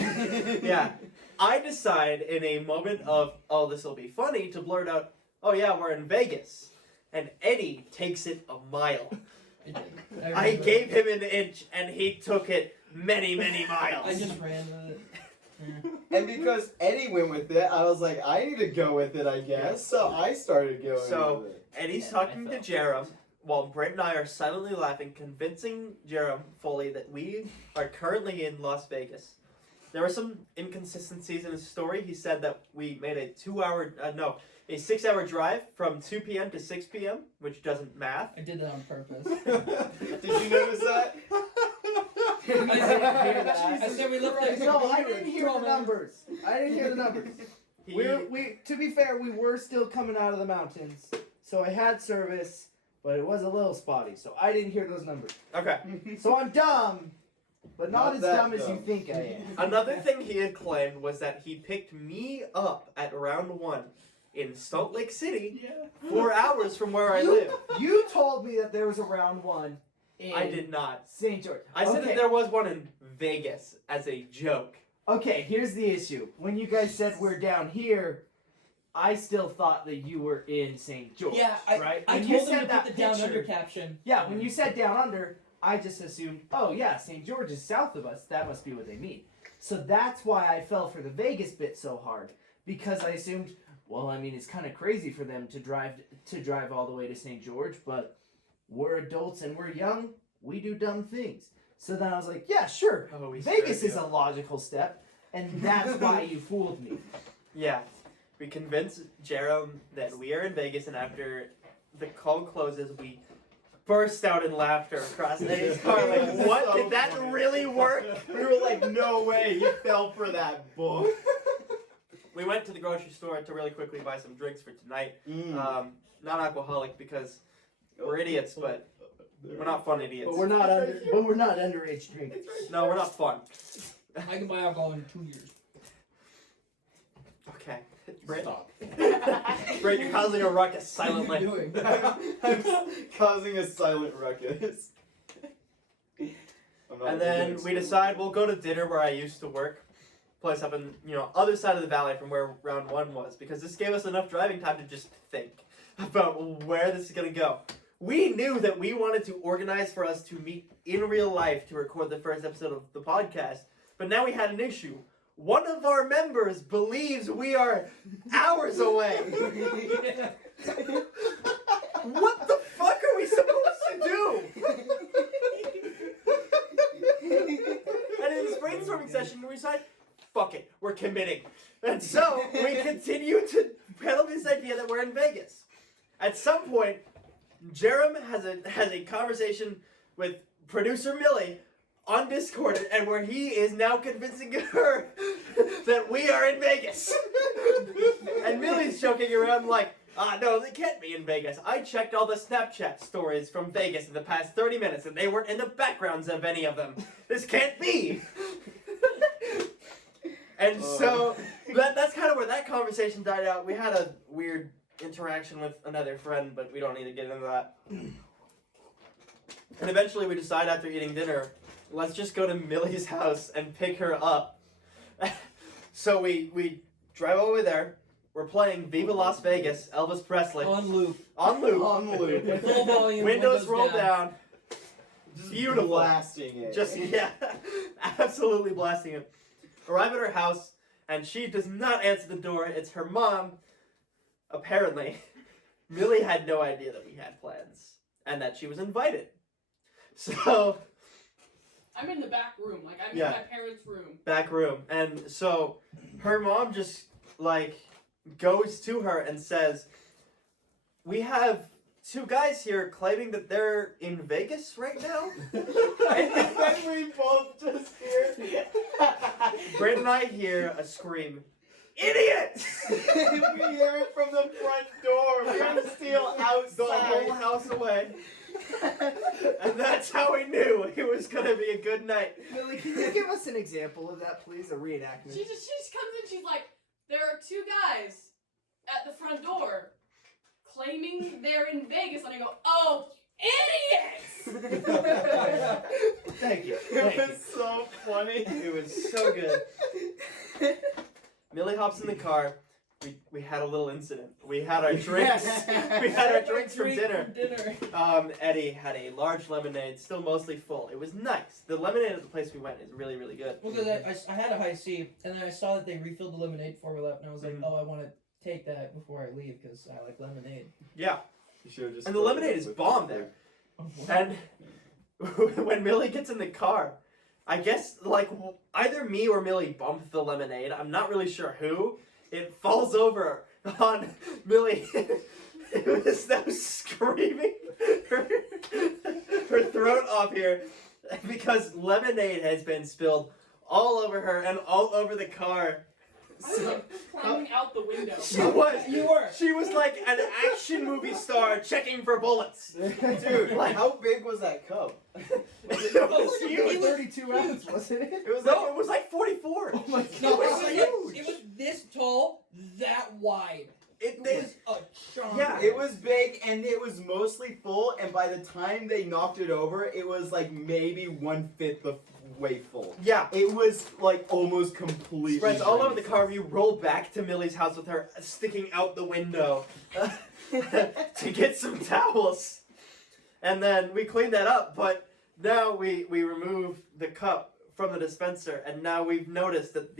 Yeah. I decide in a moment of, oh, this will be funny, to blurt out, oh yeah, we're in Vegas. And Eddie takes it a mile. I gave him an inch and he took it many, many miles. I just ran with it. And because Eddie went with it, I was like, I need to go with it, I guess. So I started going So- with it. Eddie's talking to Jarom while Brit and I are silently laughing, convincing Jarom fully that we are currently in Las Vegas. There were some inconsistencies in his story. He said that we made a 6-hour drive from 2 p.m. to 6 p.m., which doesn't math. I did that on purpose. Did you notice that? I said we left like No, I didn't hear the numbers. I didn't hear the numbers. He- To be fair, we were still coming out of the mountains, so I had service, but it was a little spotty, so I didn't hear those numbers. Okay. So I'm dumb, but not Not as that dumb as you dumb. think I am. Another thing he had claimed was that he picked me up at round 1 in Salt Lake City, 4 hours from where I live. You told me that there was a round 1 I did not. St. George. I said Okay. that there was one in Vegas as a joke. Okay, here's the issue. When you guys said we're down here, I still thought that you were in St. George. Yeah, right? I When you told them said to that put the down under picture- caption. Yeah, when you said down under, I just assumed, oh yeah, St. George is south of us. That must be what they mean. So that's why I fell for the Vegas bit so hard, because I assumed, well, I mean, it's kind of crazy for them to drive all the way to St. George, but we're adults and we're young. We do dumb things. So then I was like, yeah, sure. Oh, we Vegas scared is you. a logical step, and that's why you fooled me. Yeah. We convinced Jarom that we are in Vegas, and after the call closes, we burst out in laughter across Eddie's car. Like, what? So Did that funny. really work? We were like, no way, you fell for that book. We went to the grocery store to really quickly buy some drinks for tonight. Mm. Non-alcoholic because we're idiots, but we're not fun idiots. But we're not underage drinking. No, we're not fun. I can buy alcohol in 2 years. Okay. Brit, Stop. Brit, you're causing a ruckus What are silently. you doing? I'm causing a silent ruckus. I'm not And then doing we it. decide we'll go to dinner where I used to work. Place up in, other side of the valley from where round one was. Because this gave us enough driving time to just think about where this is going to go. We knew that we wanted to organize for us to meet in real life to record the first episode of the podcast. But now we had an issue. One of our members believes we are hours away. What the fuck are we supposed to do? And in this brainstorming session, we decided, fuck it, we're committing. And so we continue to peddle this idea that we're in Vegas. At some point, Jarom has a conversation with producer Millie on Discord, and where he is now convincing her that we are in Vegas. And Millie's joking around like, no, they can't be in Vegas. I checked all the Snapchat stories from Vegas in the past 30 minutes, and they weren't in the backgrounds of any of them. This can't be. And so that's kind of where that conversation died out. We had a weird interaction with another friend, but we don't need to get into that. And eventually we decide after eating dinner, let's just go to Millie's house and pick her up. So we drive over there. We're playing Viva Las Vegas, Elvis Presley. On loop. On loop. On loop. Full volume. Windows rolled down. Just Beautiful. blasting it. Just, yeah, absolutely blasting it. Arrive at her house, and she does not answer the door. It's her mom. Apparently, Millie had no idea that we had plans and that she was invited. So, I'm in the back room, like I'm Yeah. in my parents' room. back room. And so, her mom just, goes to her and says, we have two guys here claiming that they're in Vegas right now. And then we both just hear. Brit and I hear a scream, idiots! We hear it from the front door. We're still The outside. whole house away. And that's how we knew it was gonna be a good night. Millie, can you give us an example of that, please? A reenactment. She just comes in, she's like, there are two guys at the front door claiming they're in Vegas, and I go, oh, idiots! Thank you. It was so funny. It was so good. Millie hops in the car. We had a little incident. We had our drinks. We had our drinks from dinner. Eddie had a large lemonade, still mostly full. It was nice. The lemonade at the place we went is really, really good. Well, because I had a high C, and then I saw that they refilled the lemonade before we left, and I was like, Mhm. oh, I want to take that before I leave because I like lemonade. Yeah. You should've just And the filled it lemonade up is with bomb liquor. there. And when Millie gets in the car, I guess either me or Millie bumped the lemonade. I'm not really sure who. It falls over on Millie. It was now screaming her throat off here because lemonade has been spilled all over her and all over the car. I was like climbing out the window. She was. You were. She was like an action movie star checking for bullets. Dude, how big was that cup? It was huge. 32 ounce, wasn't it? It was No, it was like 44. Oh my No, It was it huge. was this tall, that wide. It It was a chunk. Yeah, It was big and it was mostly full, and by the time they knocked it over, it was like maybe 1/5 the way full. Yeah. It was like almost completely. Spreads all over the drained. car. We roll back to Millie's house with her sticking out the window to get some towels. And then we clean that up, but now we remove the cup from the dispenser, and now we've noticed that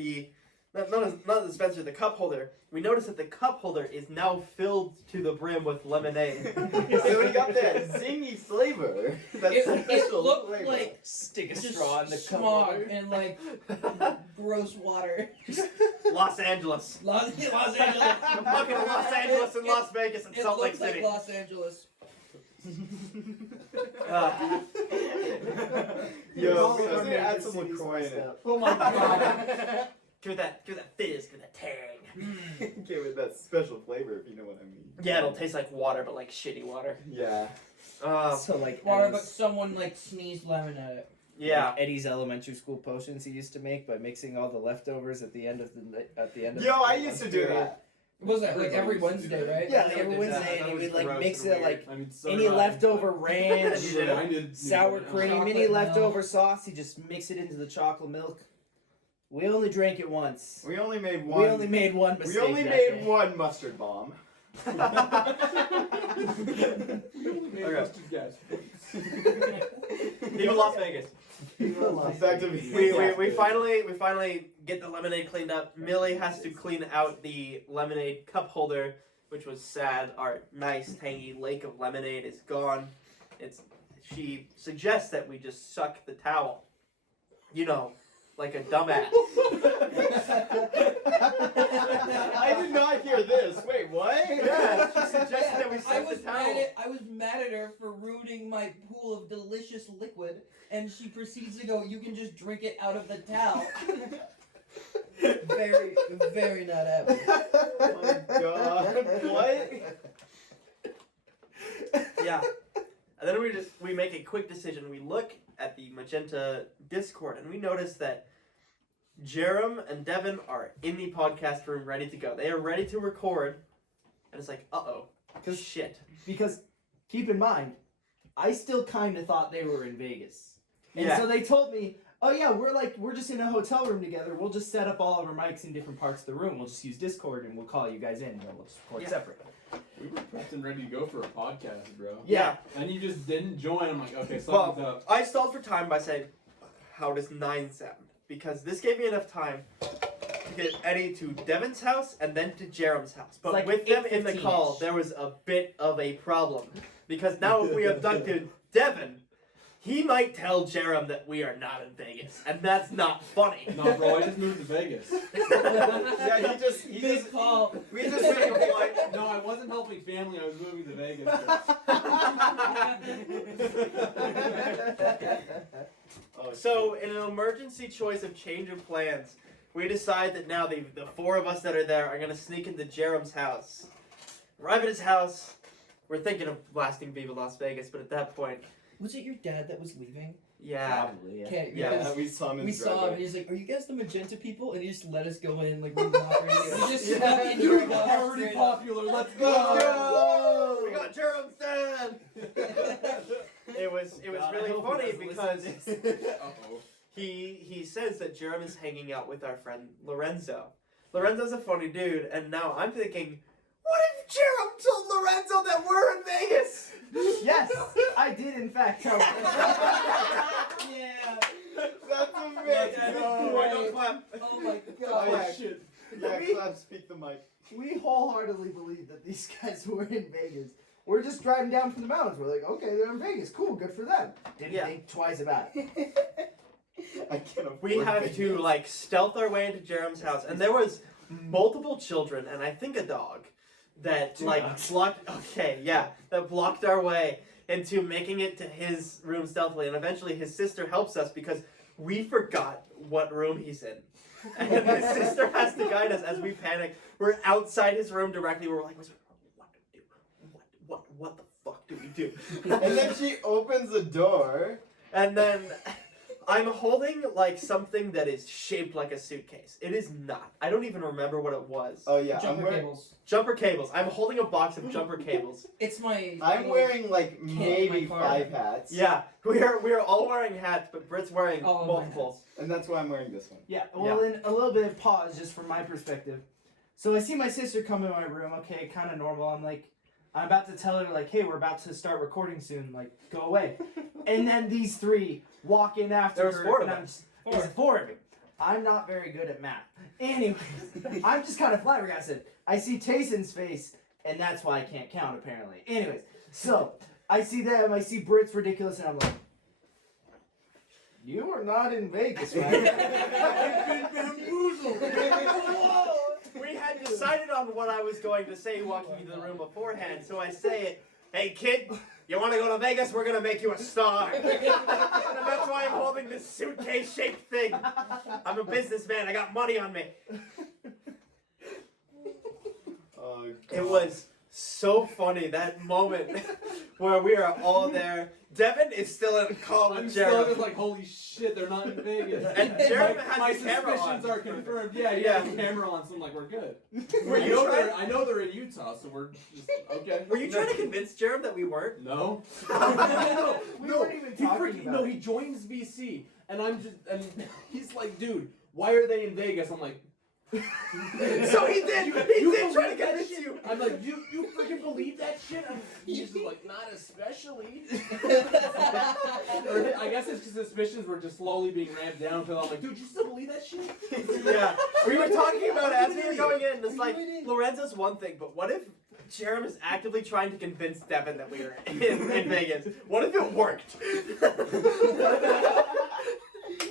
not the dispenser, the cup holder. We noticed that the cup holder is now filled to the brim with lemonade. So we got that zingy flavor. That It special looked flavor. like Stick a just straw in the cup smog holder. and like gross water. Los Angeles. Los Angeles. I'm fucking Los Angeles and Las Vegas and It Salt Lake looks like City. Los Angeles. Yo, we just need to add some LaCroix in it. Oh my god. Give it that fizz, give it that tang. Give it that special flavor, if you know what I mean. Yeah, it'll taste like water, but like shitty water. Yeah. So like Water, but Eddie's, someone like sneezed lemon at it. Yeah. like Eddie's elementary school potions he used to make by mixing all the leftovers at the end of the Yo, I used to do that. What was that like every Everybody used to do Wednesday, right? Yeah, like every Yeah, Wednesday, that and he was would like gross mix and it like I mean, so any did I. leftover ranch, You did it? I did. sour Yeah. cream, Chocolate any milk. leftover sauce. He just mix it into the chocolate milk. We only drank it once. We only made one. We only made one mistake. We only that made day. one mustard bomb. We only made Okay. mustard gas. Even Las Vegas. Back to me. We finally get the lemonade cleaned up. Millie has to clean out the lemonade cup holder, which was sad. Our nice tangy lake of lemonade is gone. She suggests that we just suck the towel. You know, like a dumbass. I did not hear this. Wait, what? Yeah, she suggested that we I suck the was towel. mad at her for ruining my pool of delicious liquid, and she proceeds to go, "You can just drink it out of the towel." Very, very not happy. Oh my god. What? Yeah. And then we make a quick decision. We look at the Magenta Discord and we notice that Jarom and Devan are in the podcast room ready to go. They are ready to record. And it's like, uh-oh. Shit. Because keep in mind, I still kind of thought they were in Vegas, and Yeah. so they told me, "Oh yeah, we're just in a hotel room together. We'll just set up all of our mics in different parts of the room. We'll just use Discord and we'll call you guys in. And we'll just record Yeah. separate." We were prepped and ready to go for a podcast, bro. Yeah. And you just didn't join. I'm like, okay, Well, something's up. I stalled for time by saying, how does 9 sound? Because this gave me enough time to get Eddie to Devan's house and then to Jarom's house. But It's like with them in the 8:15-ish. call, there was a bit of a problem. Because now if we abducted Devan, he might tell Jarom that we are not in Vegas. And that's not funny. No, bro, I just moved to Vegas. Yeah, he Big just call. we just made a flight. No, I wasn't helping family. I was moving to Vegas. Oh, So, in an emergency choice of change of plans, we decide that now the 4 of us that are there are going to sneak into Jarom's house. Arrive at his house. We're thinking of blasting Viva Las Vegas, but at that point, Was it your dad that was leaving? yeah. Probably, yeah. Okay, Yeah, because we saw him in we his saw him driveway. and he's like, "Are you guys the Magenta people?" And he just let us go in, like we were not ready. We just Yeah. snuck in Dude, your we're house already straight up. popular. Let's Let's go. go! We got Jarom's dad! It was God, I really hope he funny doesn't because listen to this. Uh-oh. he says that Jarom is hanging out with our friend Lorenzo. Lorenzo's a funny dude, and now I'm thinking, what if Jarom told Lorenzo that we're in Vegas? Yes, I did in fact tell them. Yeah. That's amazing. Why don't clap? Oh my Oh, god. shit. Yeah, clap, speak the mic. We wholeheartedly believe that these guys were in Vegas. We're just driving down from the mountains. We're like, okay, they're in Vegas. Cool, good for them. Didn't Yeah. think twice about it. I can't afford We have Vegas. to like stealth our way into Jarom's house, and there was multiple children and I think a dog that Two like dogs. blocked. Okay, yeah, that blocked our way into making it to his room stealthily, and eventually his sister helps us because we forgot what room he's in, and his sister has to guide us as we panic. We're outside his room directly. We're like, what do we do? What the fuck do we do? And then she opens the door. And then I'm holding like something that is shaped like a suitcase. It is not. I don't even remember what it was. Oh yeah, Jumper cables. Jumper cables. I'm holding a box of jumper cables. It's my. I'm wearing like Can't maybe my car. 5 hats. Yeah, we are all wearing hats, but Brit's wearing All of my multiple. And that's why I'm wearing this one. Yeah, well, then a little bit of pause just from my perspective. So I see my sister come in my room, okay, kind of normal. I'm about to tell her, like, hey, we're about to start recording soon, like, go away. And then these 3 walk in after There was her. 4 of and them. I'm just, there's 4 of them. I'm not very good at math. Anyways, I'm just kind of flabbergasted. I see Tayson's face, and that's why I can't count, apparently. Anyways, so I see them, I see Brit's ridiculous, and I'm like, you are not in Vegas, right? I've been bamboozled. We had decided on what I was going to say walking into the room beforehand, so I say it. Hey kid, you want to go to Vegas? We're gonna make you a star. And that's why I'm holding this suitcase-shaped thing. I'm a businessman. I got money on me. Oh, It was so funny, that moment where we are all there. Devin is still in a call I'm with still Jarom. just like, holy shit, they're not in Vegas. And Jarom my, has my his camera suspicions on. are confirmed. Yeah, Yeah. the camera on, so I'm like, we're good. Were I you know trying- I know they're in Utah, so we're just okay. Were you trying to convince Jarom that we weren't? No. We weren't even talking about he joins VC, and he's like, dude, why are they in Vegas? I'm like, So he did. He you did try to believe that convince shit? you. I'm like, you freaking believe that shit? He's just like, not especially. Or I guess his suspicions were just slowly being ramped down until I'm like, dude, you still believe that shit? Yeah, we were talking about it as we were going in. It's like Lorenzo's one thing, but what if Jarom is actively trying to convince Devin that we were in Vegas? What if it worked?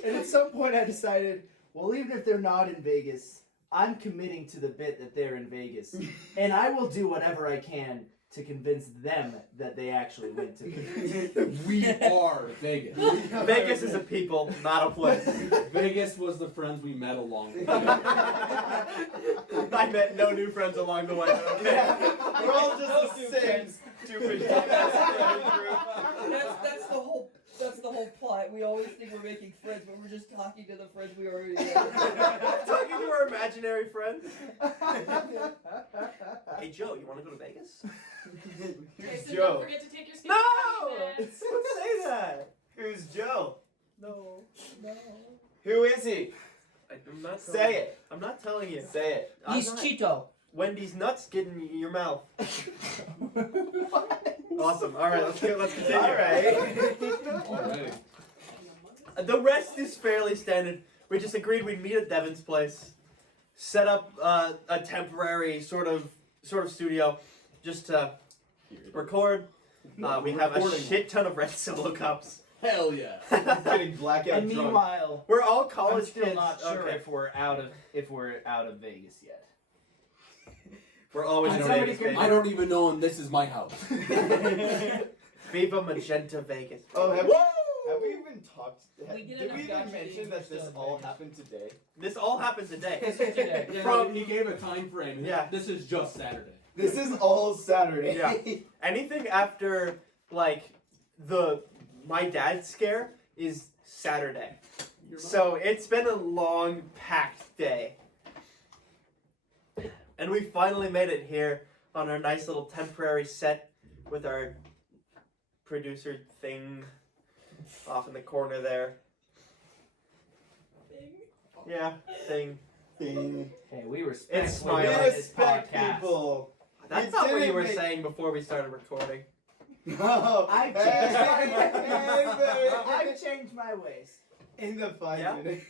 And at some point I decided, well, even if they're not in Vegas, I'm committing to the bit that they're in Vegas. And I will do whatever I can to convince them that they actually went to Vegas. We are Vegas. Vegas is a people, not a place. Vegas was the friends we met along the way. I met no new friends along the way. Okay. We're all just the same stupid dumbass group. That's the whole plot. We always think we're making friends, but we're just talking to the friends we already have. Talking to our imaginary friends. Hey Joe, you want to go to Vegas? Who's Tayson, Joe? don't forget to take your skin. No! Don't say that. Who's Joe? No. Who is he? I'm not Say telling it. I'm not telling you. Say it. I'm He's not- Cheeto. Wendy's nuts get in your mouth. Awesome. All right, let's continue. All right. Alrighty. The rest is fairly standard. We just agreed we'd meet at Devin's place, set up a temporary sort of studio, just to record. We have a Recording. shit ton of red Solo cups. Hell yeah. Getting blackout And drunk. meanwhile, We're all I'm college still kids. not sure Okay. if we're out of Vegas yet. We're always And in somebody Vegas, can- baby. I don't even know, and this is my house. Viva Magenta Vegas. Oh, baby. have we even talked? We did Did we enough even gotcha mention that this stuff, all baby. happened today? This all happened today. Today. Yeah, From- he gave a time frame. Yeah. This is just Saturday. This is all Saturday. Yeah. Anything after like my dad's scare is Saturday. So it's been a long, packed day. And we finally made it here on our nice little temporary set with our producer thing off in the corner there. Yeah, thing. Thing. Hey, we respect It's women smiley. in We this respect podcast. people. That's You not what you didn't were make- saying before we started recording. No. I've I've changed my ways. in the 5 Yeah? minutes.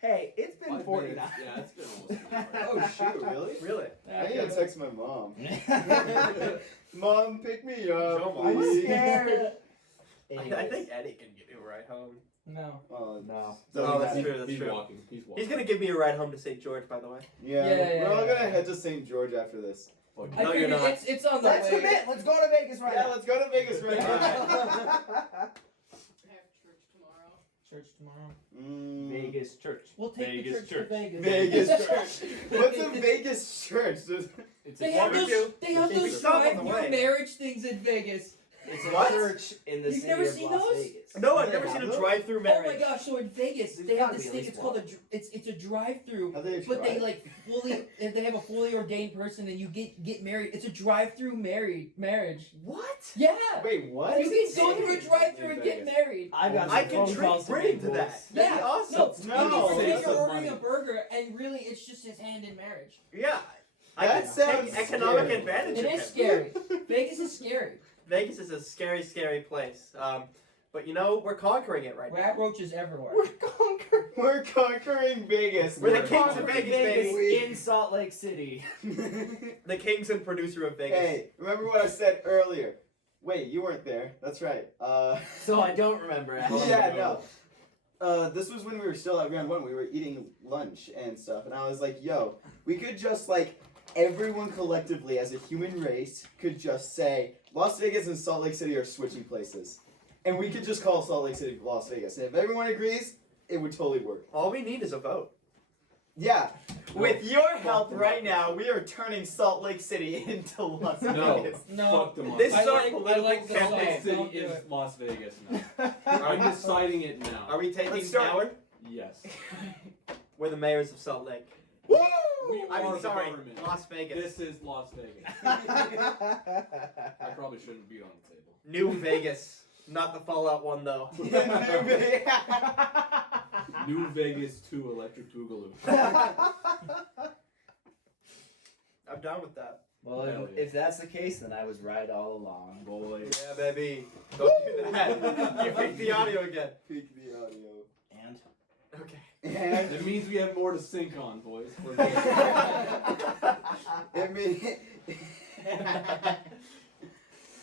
Hey, it's been 5 49. minutes. Yeah, it's been almost. An hour. Oh shoot, really? Really? I need to text my mom. I'm Mom, pick me up, Show mom. please. scared. I think Eddie can give you a ride home. No. Oh No. Oh, that's he's- true. That's He's true. walking. He's walking. He's gonna give me a ride home to St. George, by the way. Yeah, Yeah, we're all yeah. gonna head to St. George after this. Fuck I No, you're figured not. it's on the Let's way. commit. Let's go to Vegas right Yeah, now. let's go to Vegas right now. I have church tomorrow. Church tomorrow. Vegas church. We'll take Vegas the church, church. to Vegas. Vegas church. What's a Vegas church? It's They a have Barbecue. those. They have It's those stop on the 5-year way. marriage things in Vegas. It's a What? church in the You've city never of seen Las those? Vegas. No, I've Yeah, never seen a look. drive-through Oh marriage. my gosh! So in Vegas, There's they have gotta this be at thing. least It's called one. it's a drive-through. Have they But they tried? like fully, if they have a fully ordained person and you get married, it's a drive-through marriage. What? Yeah. Wait, what? You can go through a In drive-through and get Vegas. married. I got I some can phone trick calls to Brit make, into boys. that. That'd be Yeah. awesome. No, No. you Save pretend some you're ordering money. a burger and really it's just his hand in marriage. Yeah. I That can sounds take economic scary. advantage It of is him. scary. Vegas is scary. Vegas is a scary, scary place. But you know, we're conquering it right now. Rat roaches everywhere. We're conquering Vegas. We're the We're kings of conquering Vegas, baby. in Salt Lake City. The kings and producer of Vegas. Hey, remember what I said earlier? Wait, you weren't there. That's right. So I don't remember actually. Yeah, no. This was when we were still at round one. We were eating lunch and stuff, and I was like, "Yo, we could just like everyone collectively as a human race could just say Las Vegas and Salt Lake City are switching places, and we could just call Salt Lake City Las Vegas. And if everyone agrees, it would totally work. All we need is a vote. Yeah. With your help right now, we are turning Salt Lake City into Las No. Vegas. No. Fuck them. This I is our like- I political like the Salt campaign. Lake City Don't do is it. Las Vegas now. I'm deciding it now. Are we taking Let's start- power? Yes. We're the mayors of Salt Lake. Woo! We I are mean, the sorry, government. Las Vegas. This is Las Vegas. I probably shouldn't be on the table. New Vegas. Not the Fallout one, though. New Vegas 2 Electric Boogaloo. I'm down with that. Well, Hell if, yeah. if that's the case, then I was right all along, boys. Yeah, baby. Don't do that. You picked the audio again. Peek the audio. And Okay. And It means we have more to sync on, boys. We're it mean.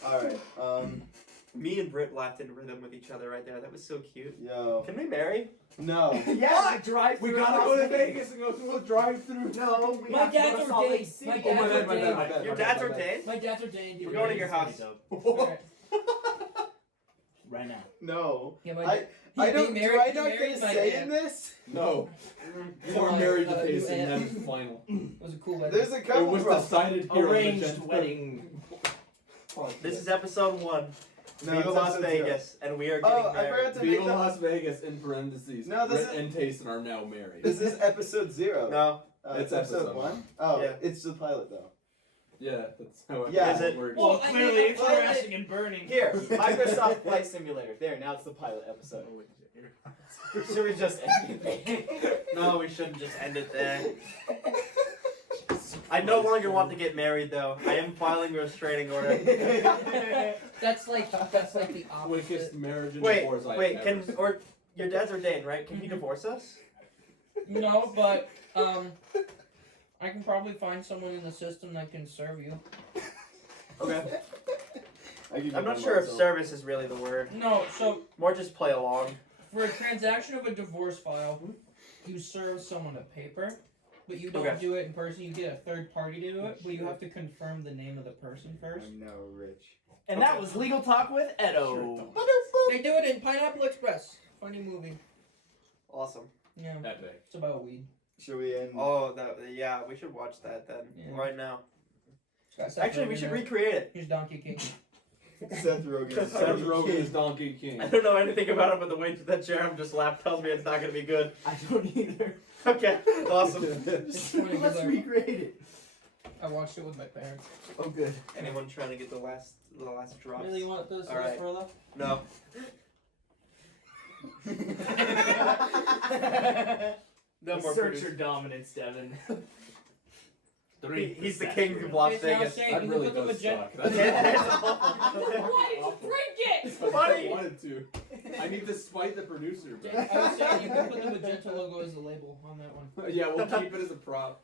All right. Me and Brit laughed in rhythm with each other right there. That was so cute. Yo. Can we marry? No. yeah, drive. We gotta go to Vegas and go through a drive-through. No, we My have to go dad's to Salt Lake ordained. City. My Oh, dad's my bad, ordained. Your my dad's bad, my bad. ordained? My dad's ordained. We're going to your house. Okay. Right now. No. Yeah, my I dad. I don't. He Do married- I he not married get a my say dad. in this? No. Mm. You are married to you Tayson. and- That's final. It was a cool wedding. There's a It couple. was of decided here. on Arranged Magenta. wedding. This is episode 1. No, Viva it's Las episode 0. Vegas, and we are Oh, getting I married. forgot to make Viva the. Las Vegas in parentheses. No, this Brit and Tayson are now married. This is episode 0. No. It's It's episode episode 1. Oh, Yeah. it's the pilot though. Yeah, that's how it Yeah. Is it? works. Well, I mean, I found it- and burning. Here, Microsoft Flight Simulator. There, now it's the pilot episode. Should we just end it there? No, we shouldn't just end it there. I no longer want to get married, though. I am filing a restraining order. That's like the Quickest opposite. marriage and Wait, divorce I've wait, ever can seen. or your dad's ordained, right? Can he divorce us? No, but I can probably find someone in the system that can serve you. Okay. I can I'm not get sure if myself. service is really the word. No, so More just play along. for a transaction of a divorce file, you serve someone a paper, but you don't Okay. do it in person. You get a third party to do it, but you have to confirm the name of the person first. I'm now rich. And that was Legal Talk with Edo. They do it in Pineapple Express. Funny movie. Awesome. Yeah, Epic. it's about weed. Should we end? Oh, yeah, we should watch that then. Yeah. Right now. It's got Seth Actually, we Rogen should in it. recreate it. Here's Donkey King. Seth Rogen. Seth Rogen is Donkey King. I don't know anything about it, but the way that Jarom just laughed tells me it's not going to be good. I don't either. Okay, awesome. Let's recreate it. I watched it with my parents. Oh, good. Anyone trying to get the last drops? Really, you want this All right. further? No. No more Assert produce. your dominance, Devin. He's the king of Las It's now Vegas. saying That you really can put the does magenta. suck. That's Why did you drink it? Funny. I wanted to. I need to spite the producer. Bro. I was saying you can put the magenta logo as the label on that one. Yeah, we'll keep it as a prop.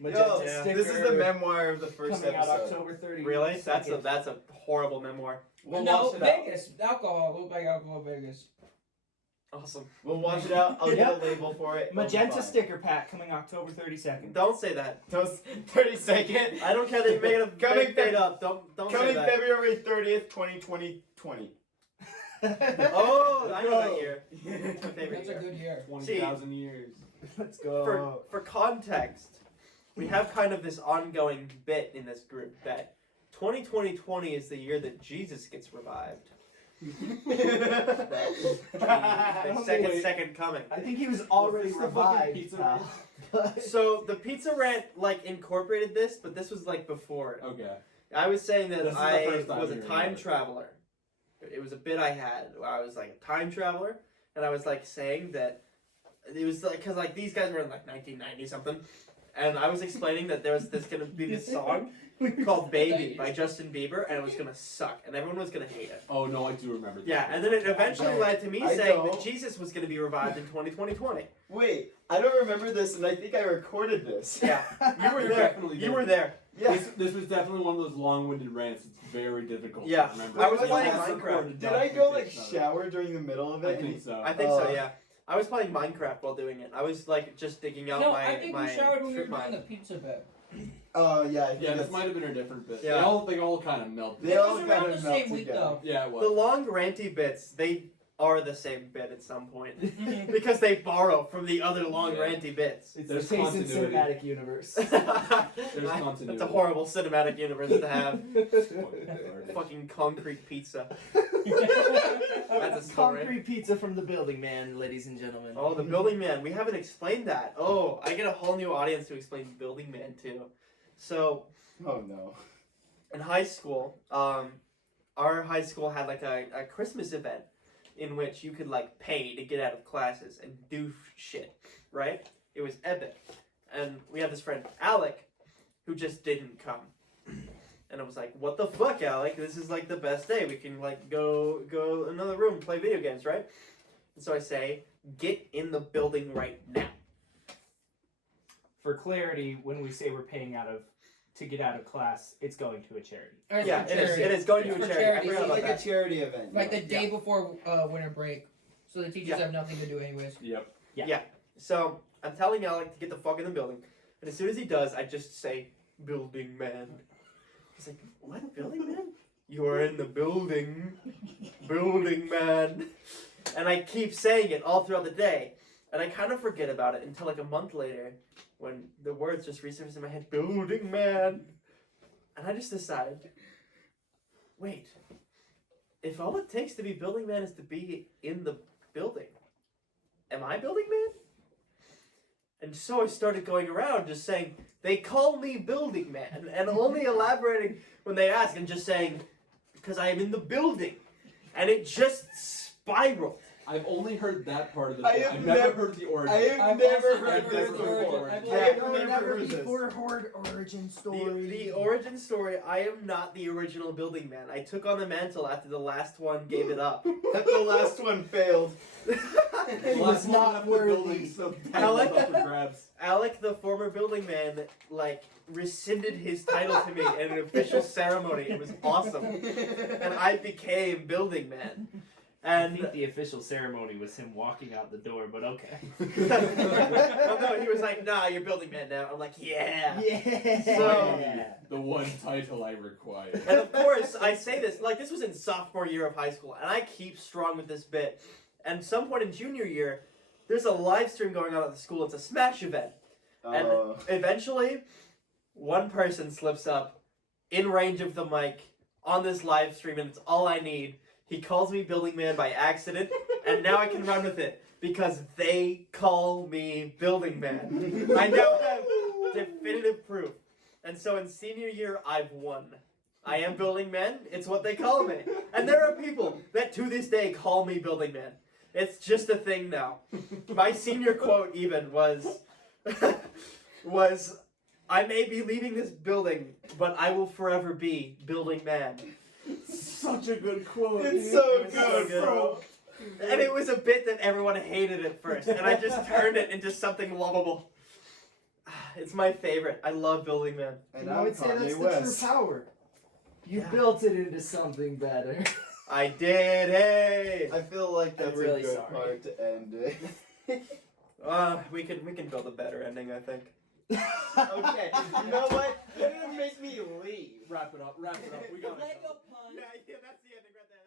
Magenta Yo, sticker. this is the memoir of the first coming out episode. October 30th. Really? That's a horrible memoir. We'll no, watch it out. Vegas. Alcohol. Look like alcohol Vegas. Awesome. We'll watch it out. I'll Yep. get a label for it. It'll be Magenta fine. sticker pack coming October 32nd. Don't say that. Those 32nd. I don't care that you make it a Coming fake date up. Don't say Coming that. February 30th, 2020. Oh, I know that year. It's my favorite That's a year. good year. 20,000 years. Let's go. For context, we have kind of this ongoing bit in this group that 2020 is the year that Jesus gets revived. don't think- Second coming. I think he was already this the fucking revived. pizza pal. But- So the Pizza Rant like incorporated this, but this was like before it. Okay. I was saying that This is the I first time was a hearing time about it. traveler. It was a bit I had where I was like a time traveler, and I was like saying that it was like because like these guys were in like 1990 something, and I was explaining that there was gonna be this song called "Baby" by Justin Bieber, and it was gonna suck, and everyone was gonna hate it. Oh no, I do remember that. Yeah, and then it eventually don't. led to me I saying that don't. Jesus was gonna be revived in 2020. Wait, I don't remember this, and I think I recorded this. Yeah, you were You there. definitely You did. were there. Yeah. This was definitely one of those long-winded rants. It's very difficult Yeah. to remember. I was Wait, playing that's Minecraft. Did I go like shower during the middle of I it? think so. I think so. Oh. Yeah, I was playing Minecraft while doing it. I was like just digging out No, my I think my we showered when we were strip doing the mine. pizza bit. Oh yeah. I think Yeah, this that's- might have been a different bit. Yeah. They all kind of melted. They It all was kind around of the melt same week together. though. Yeah, it was. The long ranty bits, they are the same bit at some point Mhm. because they borrow from the other long Yeah. ranty bits. It's There's the Tayson continuity. cinematic universe. continuity. That's a horrible cinematic universe to have. Fucking concrete pizza. That's a story. Concrete pizza from the building man, ladies and gentlemen. Oh, the Building Man. We haven't explained that. Oh, I get a whole new audience to explain Building Man too. So, Oh no. in high school, our high school had like a Christmas event in which you could like pay to get out of classes and do shit, right? It was epic. And we had this friend, Alec, who just didn't come. And I was like, what the fuck, Alec? This is like the best day. We can like go another room, play video games, right? And so I say, get in the building right now. For clarity, when we say we're paying to get out of class, it's going to a charity. Or it's Yeah, for it is. charity. It is going to It's a for charity. I charity. forgot It's about like that. a charity event. Like the yeah. day before winter break, so the teachers Yeah. have nothing to do anyways. Yep. So I'm telling Alec to get the fuck in the building, and as soon as he does, I just say, "Building man." He's like, "What, building man? You are in the building, building man." And I keep saying it all throughout the day, and I kind of forget about it until like a month later, when the words just resurface in my head, "Building man," and I just decide, wait, if all it takes to be building man is to be in the building, am I building man? And so I started going around just saying, they call me building man, and only elaborating when they ask and just saying, because I am in the building. And it just spiraled. I've only heard that part of the I story. have I've never never- heard the origin. I have I've never also heard never this heard the origin. before. I've I have never never heard this. heard origin The origin story, I am not the original building man. I took on the mantle after the last one gave it up. The last one failed. The was last one not left the worthy. building, so Alec- up for grabs. Alec, the former building man, like, rescinded his title to me in an official ceremony. It was awesome. And I became building man. I And think the official ceremony was him walking out the door, but okay. well, no, he was like, "Nah, you're building man now." I'm like, "Yeah." Yeah. So- The one title I require. And of course, I say this like this was in sophomore year of high school, and I keep strong with this bit. And some point in junior year, there's a live stream going on at the school. It's a Smash event, and Oh. eventually, one person slips up in range of the mic on this live stream, and it's all I need. He calls me building man by accident, and now I can run with it because they call me building man. I now have definitive proof. And so in senior year, I've won. I am building man. It's what they call me. And there are people that to this day call me building man. It's just a thing now. My senior quote even was, I may be leaving this building, but I will forever be building man. Such a good quote. It's dude. so It was good, so bro. And it was a bit that everyone hated at first, and I just turned it into something lovable. It's my favorite. I love building man. And I I'm would say that's Kanye the West. true power. You Yeah. built it into something better. I did. Hey. I feel like that's I'm really a good sorry. part to end it. We can build a better ending, I think. Okay, you know what? You're gonna make me leave. Wrap it up. We got it. Lego pun. Yeah, that's the ending right there.